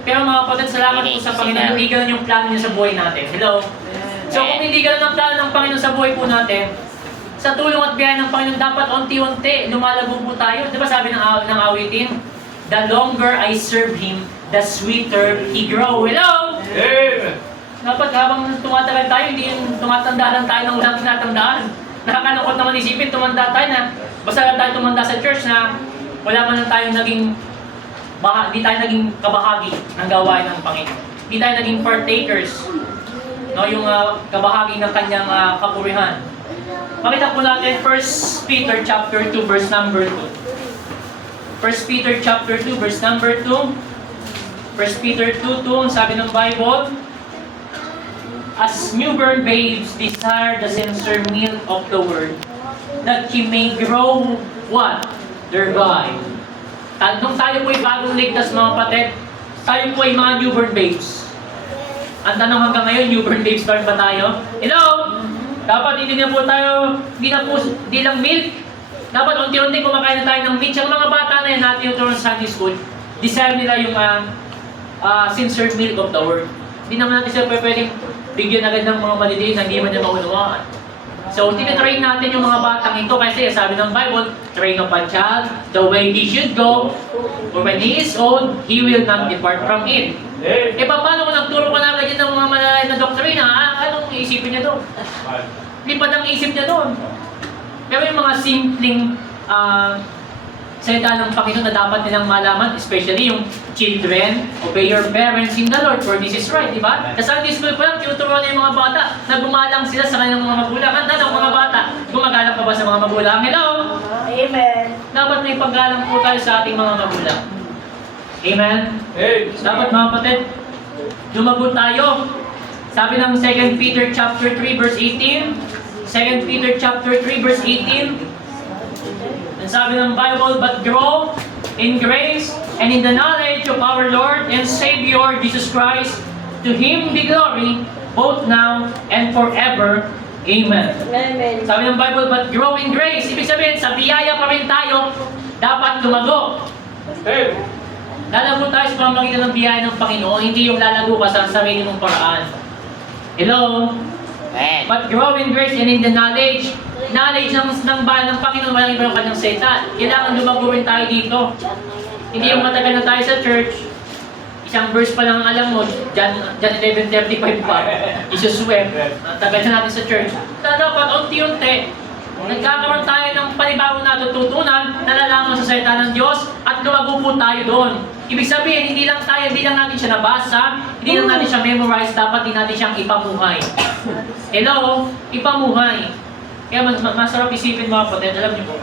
Pero mga kapatid, salamat po sa Panginoon. Hindi ganun yung plano niya sa buhay natin. Hello? So kung hindi ganun ang plano ng Panginoon sa buhay po natin, sa tulong at biyaya ng Panginoon, dapat unti-unti lumalago po tayo. Di ba sabi ng awitin? The longer I serve Him, the sweeter He grow. Hello? Amen. Dapat habang tumatagal tayo, hindi yung tumatanda lang tayo ng walang tinatandaan. Nakakalungkot naman isipin, tumanda tayo na, basta lang tayo tumanda sa church na wala man lang tayong naging, hindi tayo naging kabahagi ng gawain ng Panginoon. Hindi tayo naging partakers, no, yung kabahagi ng kanyang kapurihan. Makita po natin 1 Peter chapter 2 verse number 2. 1 Peter chapter 2 verse number 2. 1 Peter 2:2, ang sabi ng Bible, as newborn babes desire the sincere milk of the word, that ye may grow what? Thereby. Nung tayo po ay bagong ligtas mga kapatid, tayo po ay mga newborn babes. Ang tanong hanggang ngayon, newborn babes pa rin ba tayo? Hello? Dapat hindi na po tayo, hindi lang milk. Dapat unti-unti kumakain na tayo ng meat. Yung mga bata na yan natin yung turuan sa Sunday school, desire nila yung sincere milk of the word. Hindi naman natin sila pwedeng bigyan agad ng mga maliliit na hindi man niya maunawaan. So, tinatrain natin yung mga batang ito kasi sabi ng Bible, train up a child the way he should go, for when he is old, he will not depart from it. Amen. E paano kung nagturo ka na agad ng mga malalain na doktrina, anong iisipin niya doon? Lipad ang isip niya doon. Pero yung mga simpleng salita ng Panginoon na dapat nilang malaman, especially yung children, obey your parents in the Lord, for this is right, di ba? Sa Sunday school pa lang, tinuturuan na yung mga bata na gumalang sila sa kanilang mga magulang. Ang tanong, mga bata, gumagalang ka ba sa mga magulang? Hello? Amen. Dapat may paggalang po tayo sa ating mga magulang. Amen? Amen. Dapat mga kapatid, lumago tayo. Sabi ng 2 Peter chapter 3 verse 18, 2 Peter chapter 3 verse 18, ang sabi ng Bible, but grow in grace and in the knowledge of our Lord and Savior Jesus Christ. To Him be glory, both now and forever. Amen. Amen. Sabi ng Bible, but grow in grace. Ibig sabihin, sa biyaya pa rin tayo, dapat lumago. Amen. Lalago tayo sa pamamagitan ng biyaya ng Panginoon, hindi yung lalago ka sa sarili mong paraan. Hello? Amen. But grow in grace and in the knowledge. Knowledge ng bayan ng Panginoon, walang iba yung kanyang salita. Kailangan lumago rin tayo dito. Hindi yung matagal na tayo sa church, isang verse pa lang ang alam mo, John 11:35 pa, isuswem, tagal na natin sa church. Dapat unti-unti, nagkakaroon tayo ng panibagong natututunan, nalalaman sa salita ng Diyos, at lumago po tayo doon. Ibig sabihin, hindi lang natin siya nabasa, hindi lang natin siya memorize, dapat din natin siyang ipamuhay. Hello? Ipamuhay. Kaya masarap isipin mga kapatid, alam niyo po,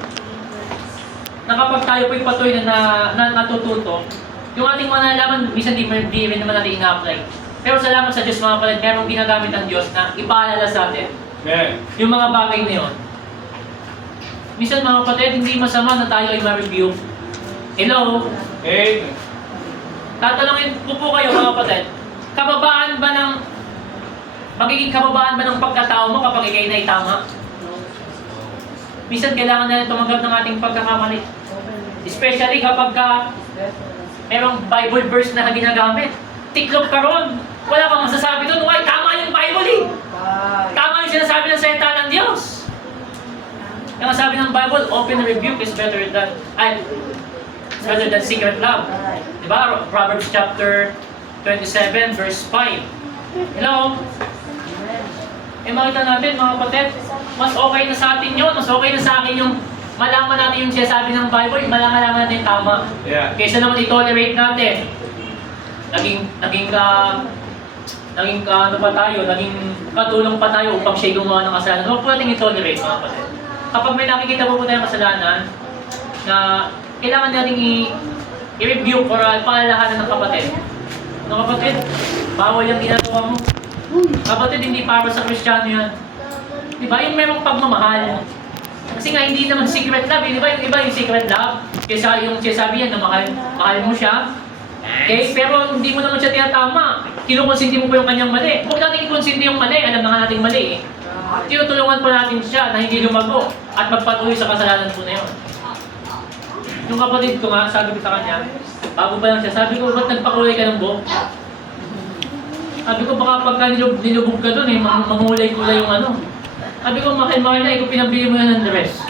na kapag tayo po'y patuloy na natututo, yung ating mga nalaman, minsan di rin naman natin ina-apply. Pero salamat sa Diyos mga kapatid, merong ginagamit ng Diyos na ipaalala sa atin Amen. yung mga bagay na yun. Minsan mga kapatid, hindi masama na tayo ay ma-review. Hello? Amen. Tatanungin ko po kayo mga kapatid, magiging kababaan ba ng pagkatao mo kapag ikay na itama? Minsan kailangan na tumanggap ng ating pagkakamali. Especially kapag merong Bible verse na ginagamit. Tiklop ka ron. Wala kang masasabi doon. Why? Tama yung Bible eh. Tama yung sinasabi ng salita ng Diyos. Yung sabi ng Bible, open rebuke is better than secret love. Diba? Proverbs chapter 27 verse 5. Hello? Makita natin mga kapatid, mas okay na sa atin yun, mas okay na sa akin yung malaman natin yung sinasabi ng Bible, malaman natin tama. Yeah. Kaysa naman i-tolerate natin. Naging katulong pa tayo upang siya gumawa ng kasalanan. Huwag po natin i-tolerate mga kapatid. Kapag may nakikita po tayong kasalanan na kailangan natin i-review or paalalahanan ng kapatid. Ng kapatid, bawal yung ginagawa mo. Kapatid, hindi para sa Kristiyano yan. Diba? Yung merong pagmamahal. Kasi nga, hindi naman secret love. Diba? Yung iba yung secret love. Kaysa yung sinasabi yan na mahal mo siya. Okay? Pero hindi mo naman siya tinatama. Kinukonsindi mo po yung kanyang mali. Huwag natin ikonsindi yung mali. Alam na nga natin mali eh. Tinutulungan po natin siya na hindi lumago at magpatuloy sa kasalanan po na yun. Yung kapatid ko nga, sabi ko sa kanya, Bago pa lang siya. Sabi ko, ba't nagpakulay ka ng buhok? Sabi ko, baka pagka nilubog ka dun mangulay-kulay yung ano. Sabi ko, mahal-mahal na, ikaw pinabili mo na ng dress.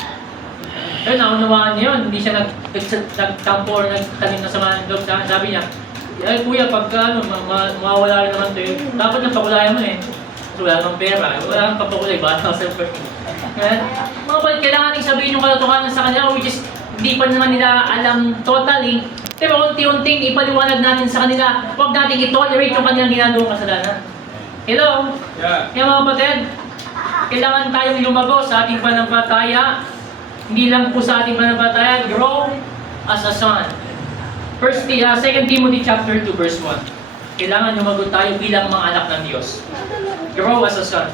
Pero naunawaan niya yun, hindi siya nagtampo or nagtanim na sama ng loob sa akin. Sabi niya, ay kuya, pagka mawawala rin naman ito dapat napakulayan mo So wala namang pera, wala nang papakulay, bata sa first. Mga pala, kailangan natin sabihin yung katotohanan sa kanila, which is, hindi pa naman nila alam totally. Pero unti-unting ipaliwanag natin sa kanila, huwag natin i-tolerate yung kanilang ginagawang kasalanan. Hello? Yeah. Kaya mga kapatid, kailangan tayong lumago sa ating pananampalataya. Hindi lang po sa ating pananampalataya, grow as a son. 2 Timothy chapter 2 verse 1. Kailangan lumago tayo bilang mga anak ng Diyos. Grow as a son.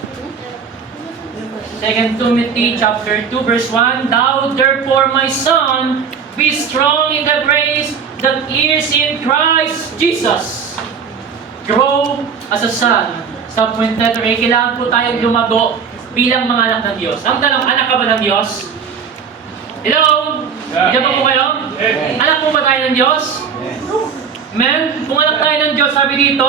2 Timothy chapter 2 verse 1. Thou therefore, my son, be strong in the grace that is in Christ Jesus. Grow as a son. Sa point na ito, kailangan po tayo lumago bilang mga anak ng Diyos. Ang tanong, anak ka ba ng Diyos? Hello? Diyan pa po kayo? Anak po ba tayo ng Diyos? Amen? Kung anak tayo ng Diyos, sabi dito,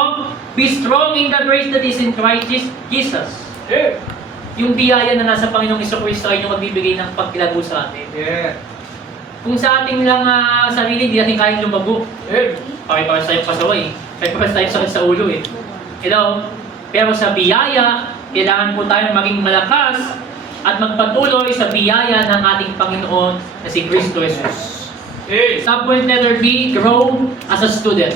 be strong in the grace that is in Christ Jesus. Yeah. Yung biyaya na nasa Panginoong Jesucristo ay yung magbibigay ng pagkilago sa atin. Yeah. Kung sa ating lang sarili, hindi natin kayang lumago. Yeah. Pakiparas tayo pasaway. Pakiparas tayo sakit sa ulo eh. Hello? Pero sa biyaya, kailangan po tayong maging malakas at magpatuloy sa biyaya ng ating Panginoon na si Kristo Jesus. Yeah. Subpoint letter B, grow as a student.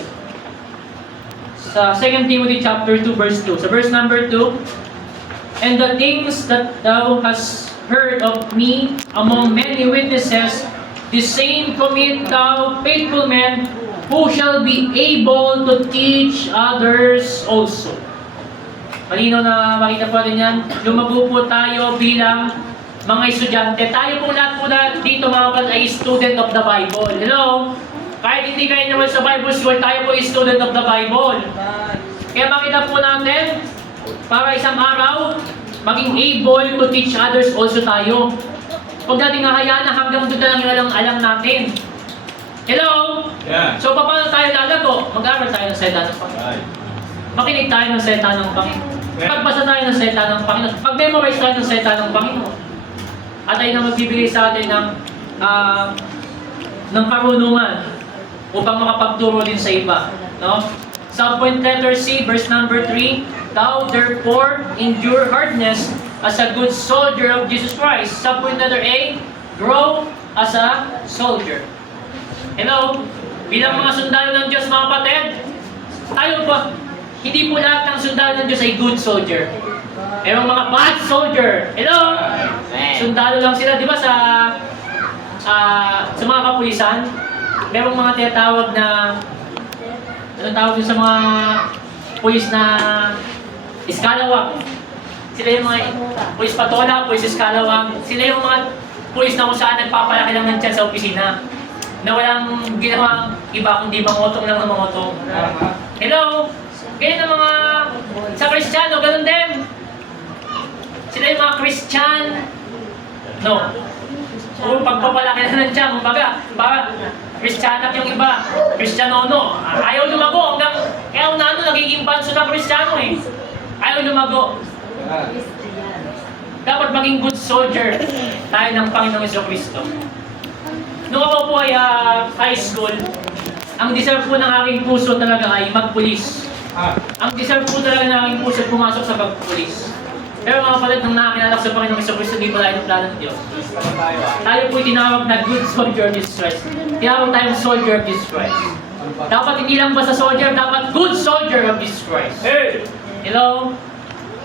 Sa 2 Timothy chapter 2 verse 2. Sa verse number 2, and the things that thou hast heard of me among many witnesses, the same commit thou faithful men, who shall be able to teach others also. Malinaw na makita po natin yan. Lumago po tayo bilang mga estudyante. Tayo po lahat dito mga kapatid ay student of the Bible. Hello? Kahit hindi kayo naman sa Bible school, tayo po ay student of the Bible. Kaya makita po natin, para isang araw, maging able to teach others also tayo. Huwag natin hahayaan na hanggang doon na lang yung alam natin. Hello? Yeah. So, paano tayo lalago? Mag-aaral tayo ng salita ng Panginoon. Makinig tayo ng salita ng Panginoon. Pagbasa tayo ng salita ng Panginoon. Pag-memorize tayo ng salita ng Panginoon. At ay na magbibigay sa atin ng karunungan upang makapagturo din sa iba. No? Subpoint letter C, verse number 3, thou therefore endure hardness as a good soldier of Jesus Christ. Subpoint letter A, grow as a soldier. Hello? Bilang mga sundalo ng Diyos, mga kapatid, tayo po, hindi po lahat ng sundalo ng Diyos ay good soldier. Merong mga bad soldier. Hello? Sundalo lang sila, di ba sa mga kapulisan, merong mga tinatawag na anong tawag din sa mga pulis na iskalawag. Sila yung mga pulis patola, pulis iskalawag. Sila yung mga pulis na kung saan nagpapalaki lang ng tiyan sa opisina. Na walang ginawang iba kundi mangotong lang ng mangotong. Hello? Ganyan ang mga sa Kristiyano, ganun din. Sila yung mga Christian. No. Kung pagpapalaki lang ng tiyan, kumbaga, Kristyanak yung iba, Kristiyanono. Ayaw lumago hanggang, kaya unano nagiging banso ng Kristiyano eh. Ayaw lumago. Dapat maging good soldier tayo ng Panginoong Jesucristo. Nung ako po ay high school, ang deserve po ng aking puso talaga ay magpulis. Ang deserve po talaga ng aking puso pumasok sa pagpulis. Pero mga kapatid, nung nakakilala ko sa Panginoong Jesucristo, hindi pala yung plano ng Diyos. Tayo po'y tinawag na good soldier of Jesus Christ. Tinawag tayong soldier of Jesus Christ. Dapat hindi lang basta soldier, dapat good soldier of Jesus Christ. Hey! Hello?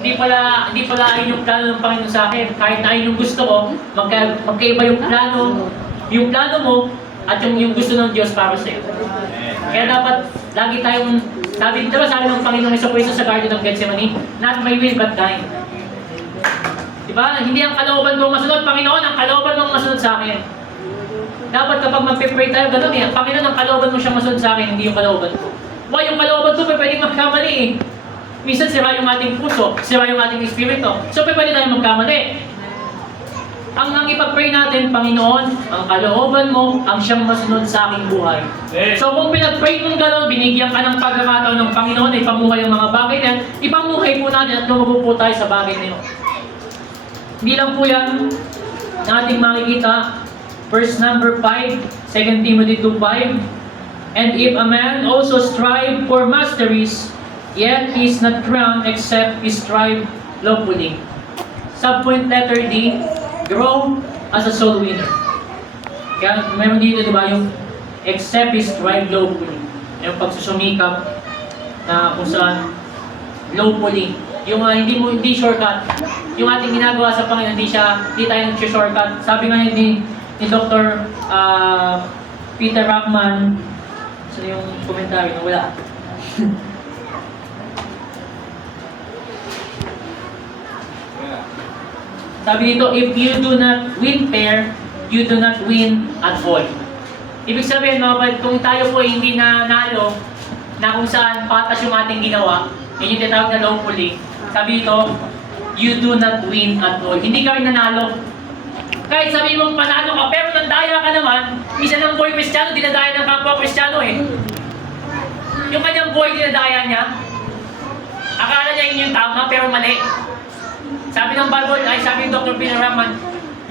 Hindi pala ayun yung plano ng Panginoon sa akin. Kahit na ayun yung gusto ko, magkaiba yung plano mo at yung gusto ng Diyos para sa iyo. Kaya dapat lagi tayong, sabi ng Panginoong Jesucristo sa Garden of Gethsemane, not my will but thine. Diba? Hindi ang kalooban mong masunod, Panginoon, ang kalooban mong masunod sa akin. Dapat kapag mag-pray tayo, gano'n eh, Panginoon, ang kalooban mo siyang masunod sa akin, hindi yung kalooban ko. Why yung kalooban ko, pwedeng magkamali eh. Minsan sira yung ating puso, sira yung ating espiritu. So pwede tayong magkamali. Ang ipag-pray natin, Panginoon, ang kalooban mo, ang siyang masunod sa aking buhay. Amen. So kung pinag-pray mong gano'n, binigyan ka ng pagkakataon ng Panginoon, ipamuhay ang mga bagay na yan, ipamuhay po natin at lumubo po tayo sa bagay na yun. Hindi lang po yan na ating makikita. Verse number 5, 2 Timothy 2:5. And if a man also strive for masteries, yet he is not crowned except he strive lawfully. Subpoint letter D, grow as a soul winner. Kaya meron dito, di ba, yung except he strive lawfully. Yung pagsusumikap na kung saan lawfully. Yung hindi shortcut. Yung ating ginagawa sa Panginoon, hindi tayo nag-shortcut. Sabi nga ni Dr. Peter Rockman, so yung komentaryo na wala. Sabi dito, if you do not win fair, you do not win at all. Ibig sabihin, mga kapatid, kung tayo po ay hindi nanalo, na kung saan patas yung ating ginawa, yun yung tinatawag na lawfully. Sabi dito, you do not win at all. Hindi ka rin nanalo. Kahit sabihin mong panalo ka, pero nandaya ka naman, isa ng boy Kristiyano, dinadaya ng kapwa Kristiyano eh. Yung kanyang boy, dinadaya niya. Akala niya yun yung tama, pero mali. Sabi ng Bible, ay sabi ng Dr. Peter Rockman,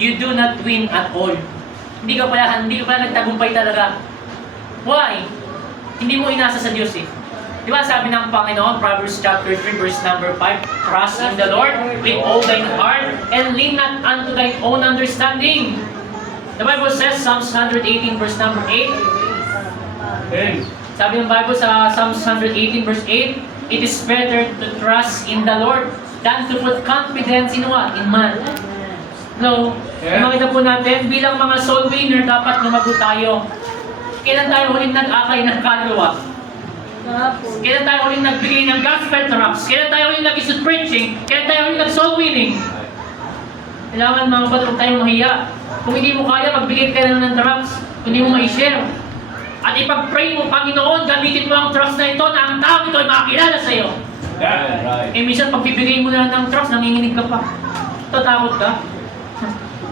you do not win at all. Hindi ka pala nagtagumpay talaga. Why? Hindi mo inasa sa Diyos eh. Di ba sabi ng Panginoon, Proverbs chapter 3, verse number 5, trust in the Lord with all thine heart and lean not unto thine own understanding. The Bible says, Psalms 118, verse number 8. Amen. Sabi ng Bible sa Psalms 118, verse 8, it is better to trust in the Lord than to put confidence in what? In man. No, makita po natin, bilang mga soul winner, dapat lumago tayo. Kailan tayo huling nag-akay ng kaluluwa? Kailan tayo huling nagbigay ng gospel tracts? Kailan tayo huling nag-isod preaching? Kailan tayo huling nag-soul winning? Kailangan mga kapatid, huwag tayong mahiya. Kung hindi mo kaya, magbigay ka lang ng tracts, kung hindi mo ma-share. At ipag-pray mo, Panginoon, gamitin mo ang tracts na ito na ang tao ito ay makakilala sa iyo. Right. Eh, minsan pagbibigay mo na lang ng trust, nanginginig ka pa. Tatakot ka.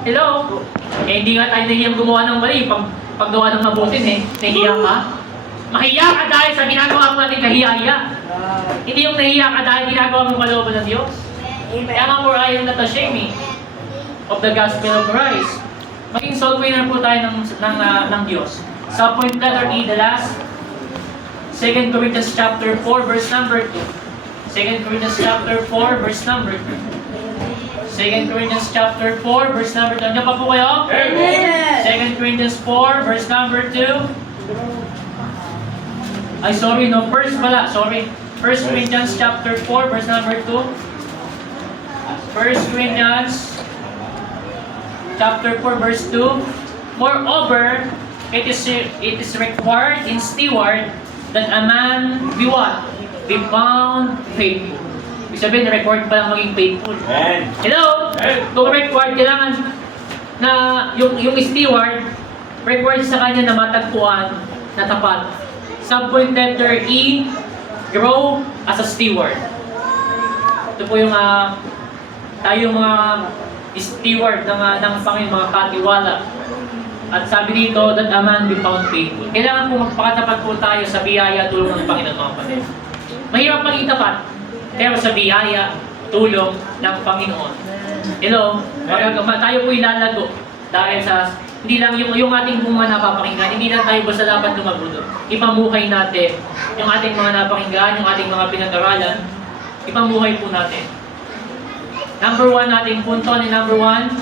Hello? Eh, hindi nga tayo nahihiyang gumawa ng mali. Paggawa ng mabutin eh, nahihiya ka. Mahiya ka dahil sa ginagawa mo natin kahiya-hiya. Hindi yung nahiya ka dahil ginagawa mo kalooban ng Diyos. Kaya nga more I am not ashamed of the gospel of Christ. Maging soul winner po tayo ng Diyos. Sa point letter E, the last, 2 Corinthians chapter 4, verse number 2. 2 Corinthians chapter 4, verse number 2. 2 Corinthians chapter 4, verse number 2. Andiyan pa po kayo? Amen. 2 Corinthians 4, verse number 2. Ay, sorry, no. First pala, sorry. 1 Corinthians chapter 4, verse number 2. 1 Corinthians chapter 4, verse 2. Moreover, it is required in steward that a man be what? Be found faithful. Ibig sabihin, required pa lang maging faithful. Amen. Hello? Amen. Kung required, kailangan na yung steward, required sa kanya na matagpuan na tapat. Subpoint letter E, grow as a steward. Ito po yung tayo mga steward ng Panginoon, mga katiwala. At sabi dito, that a man be found faithful. Kailangan po magpakatapat po tayo sa biyaya tulong ng Panginoon, mga kapatid. Mahirap maging tapat, pero sa biyaya, tulong ng Panginoon. Hello? Tayo po ilalago dahil sa, hindi lang yung ating mga napapakinggan, hindi lang tayo basta dapat lumago doon. Ipamuhay natin yung ating mga napakinggan, yung ating mga pinag-aralan, ipamuhay po natin. Number 1 nating punto ni number 1,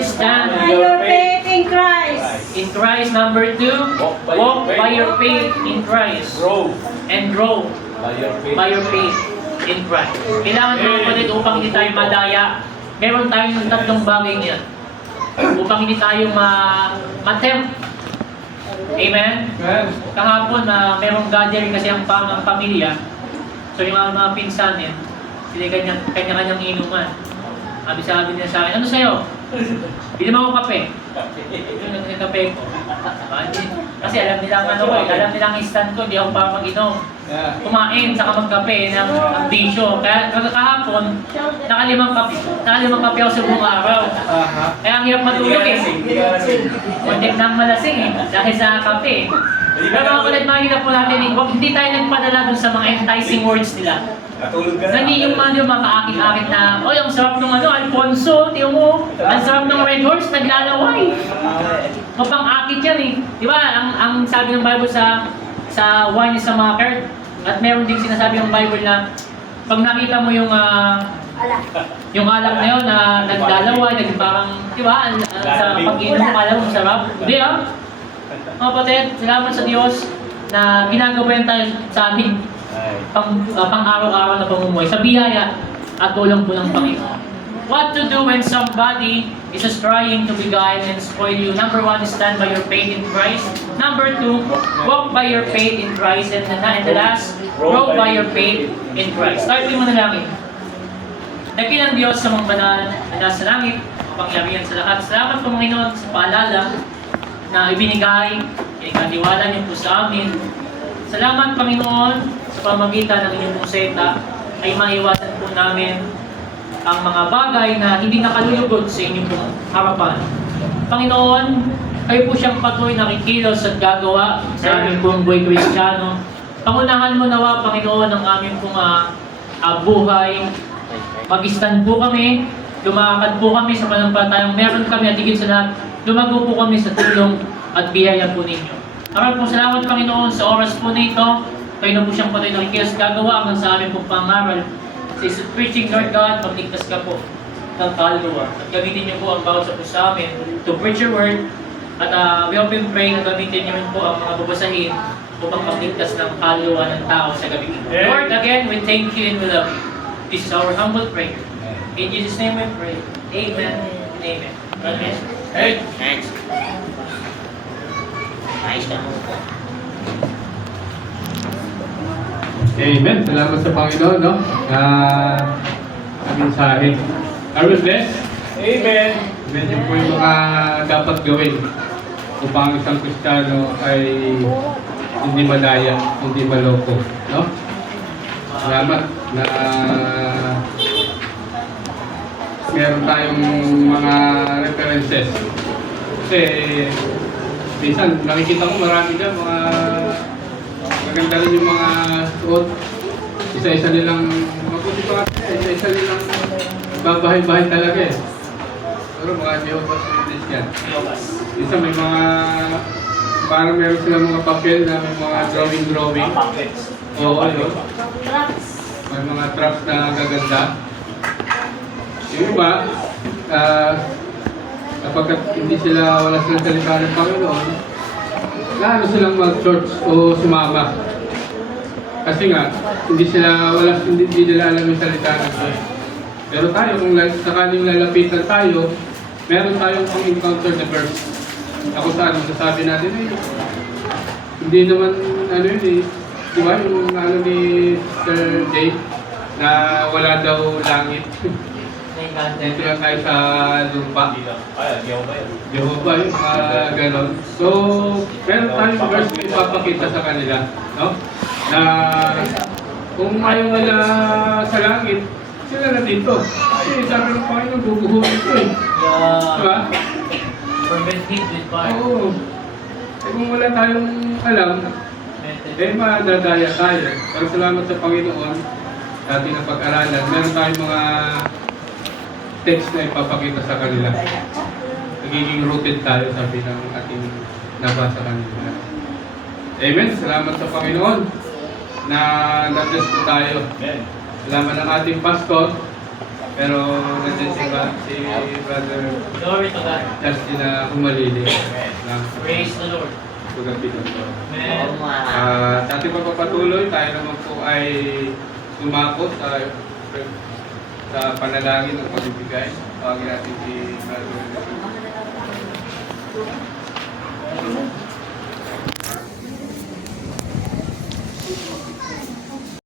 stand By your faith in Christ. in Christ. Number 2, walk by your faith in Christ. Grow. And grow by your faith in Christ. Kailangan mga kapatid, upang hindi tayo madaya, meron tayong tatlong bagay niyan. Upang hindi tayo ma-tempt. Amen? Amen. Kahapon, merong gathering kasi ang pamilya. So yung mga pinsanin, sila kanya-kanyang inuman. Sabi niya sa akin, ano sa'yo? Bili mo ako kape. Yun ang kape ko. Kasi alam nila ang alam nila ang stand ko, hindi ako para mag-inom. kumain saka magkape ng bisyo. Kaya kahapon, nakalimang kape ako sa buong araw. Kaya ang hirap matulog eh. Muntik nang malasing eh, dahil sa kape. Pero mga kulit, makikita po natin eh, hindi tayo nagpadala dun sa mga enticing words nila. Hindi yung mga makaakit-akit na, oh, ang sarap ng Alfonso, tiyo mo, ang sarap ng Red Horse, naglalaway. Mapang-akit yan eh. Di ba, ang sabi ng Bible sa wine is a mocker, at meron din sinasabi ng Bible na, pag nakita mo yung alak na yun na naglalaway, parang, di ba, sa pag-inom mo, alam mo, sarap. Hindi ah. Mga kapatid, salamat sa Diyos na ginagawa yan tayo sa ating pang-araw-araw na pamumuhay sa biyaya at tulong po ng Panginoon. What to do when somebody is just trying to beguile and spoil you? Number 1 is stand by your faith in Christ. Number 2, walk by your faith in Christ. And the last, grow by your faith in Christ. Start mo na langit. Dakilang Diyos sa mga banal na nasa langit, pangyarihan sa lahat. Salamat po Panginoon sa paalala na ibinigay, ikaniwala niyo po sa amin. Salamat Panginoon sa pamagitan ng inyong puseta ay maiwasan po namin ang mga bagay na hindi nakalulugod sa inyong pong harapan. Panginoon, kayo po siyang patuloy na kikilos at gagawa sa aming pong buhay Kristiyano. Pangunahan mo nawa Panginoon ang aming pong buhay. Mag-stand po kami, lumakad po kami sa panampalatayang meron kami at higit sa lahat, lumago po kami sa tulong at biyaya po ninyo. Maraming po salamat Panginoon sa oras po nito. Kayo na po siyang patuloy na kikilos gagawa hanggang sa aming pong pangaral. Sa isang preaching, Lord God, magligtas ka po ng kaluluwa. At gamitin niyo po ang bawat sa po sa amin to preach your word. At we hope and pray na gamitin niyo rin po ang mga babasahin upang magligtas ng kaluluwa ng tao sa gabi. Lord, again, we thank you and we love you. This is our humble prayer. In Jesus' name we pray. Amen and amen. God bless you. Hey! Thanks. Nice na mo po. Amen. Salamat sa Panginoon, no? Ang mensahe. Are we blessed? Amen. Amen. Yun po yung mga dapat gawin upang isang Kristiyano ay hindi madaya, hindi maloko, no? Salamat na meron tayong mga references. Kasi minsan nakikita ko marami dyan mga maganda rin yung mga suot. Isa-isa nilang mabuti pa kasi isa-isa nilang babahay-bahay talaga eh. Pero mga Jehovah's Witness yan. Isa may mga parang meron silang mga papel na may mga drawing. Oo, ano? May mga traps na gaganda. Yung iba, kapag hindi sila, wala silang salita ng Panginoon, lalo silang mag-church o sumama. Kasi nga, hindi nila alam yung salita ng Diyos. Pero tayo, kung sakaling lalapitan tayo, meron tayong pang-encounter the verse. Ako saan, masasabi natin hindi naman, di ba, yung ni Sir Jay, na wala daw langit. Dito lang tayo sa lupa. Jehovah yung mga ganon. So, meron tayong verse na ipapakita sa kanila, no? Na kung ayaw nila sa langit, sila na dito. Kasi sabi ng Panginoon, bubuhurin ko eh. Diba? Fervent heat with fire. Oo. Eh kung wala tayong alam, madadaya tayo. Pero salamat sa Panginoon, sa ating napag-aralan, meron tayong mga text na ipapakita sa kanila. Nagiging rooted tayo, sabi ng ating nabasa kanila. Amen. Salamat sa Panginoon na na-bless po tayo. Salamat ng ating pastor. Pero nandiyan si Brother Glory to God. Justin na humalili. Praise the Lord. Amen. Sa ating pagpapatuloy, tayo naman po ay sumako sa panalangin ng pagbibigay. Tawagin natin si Brother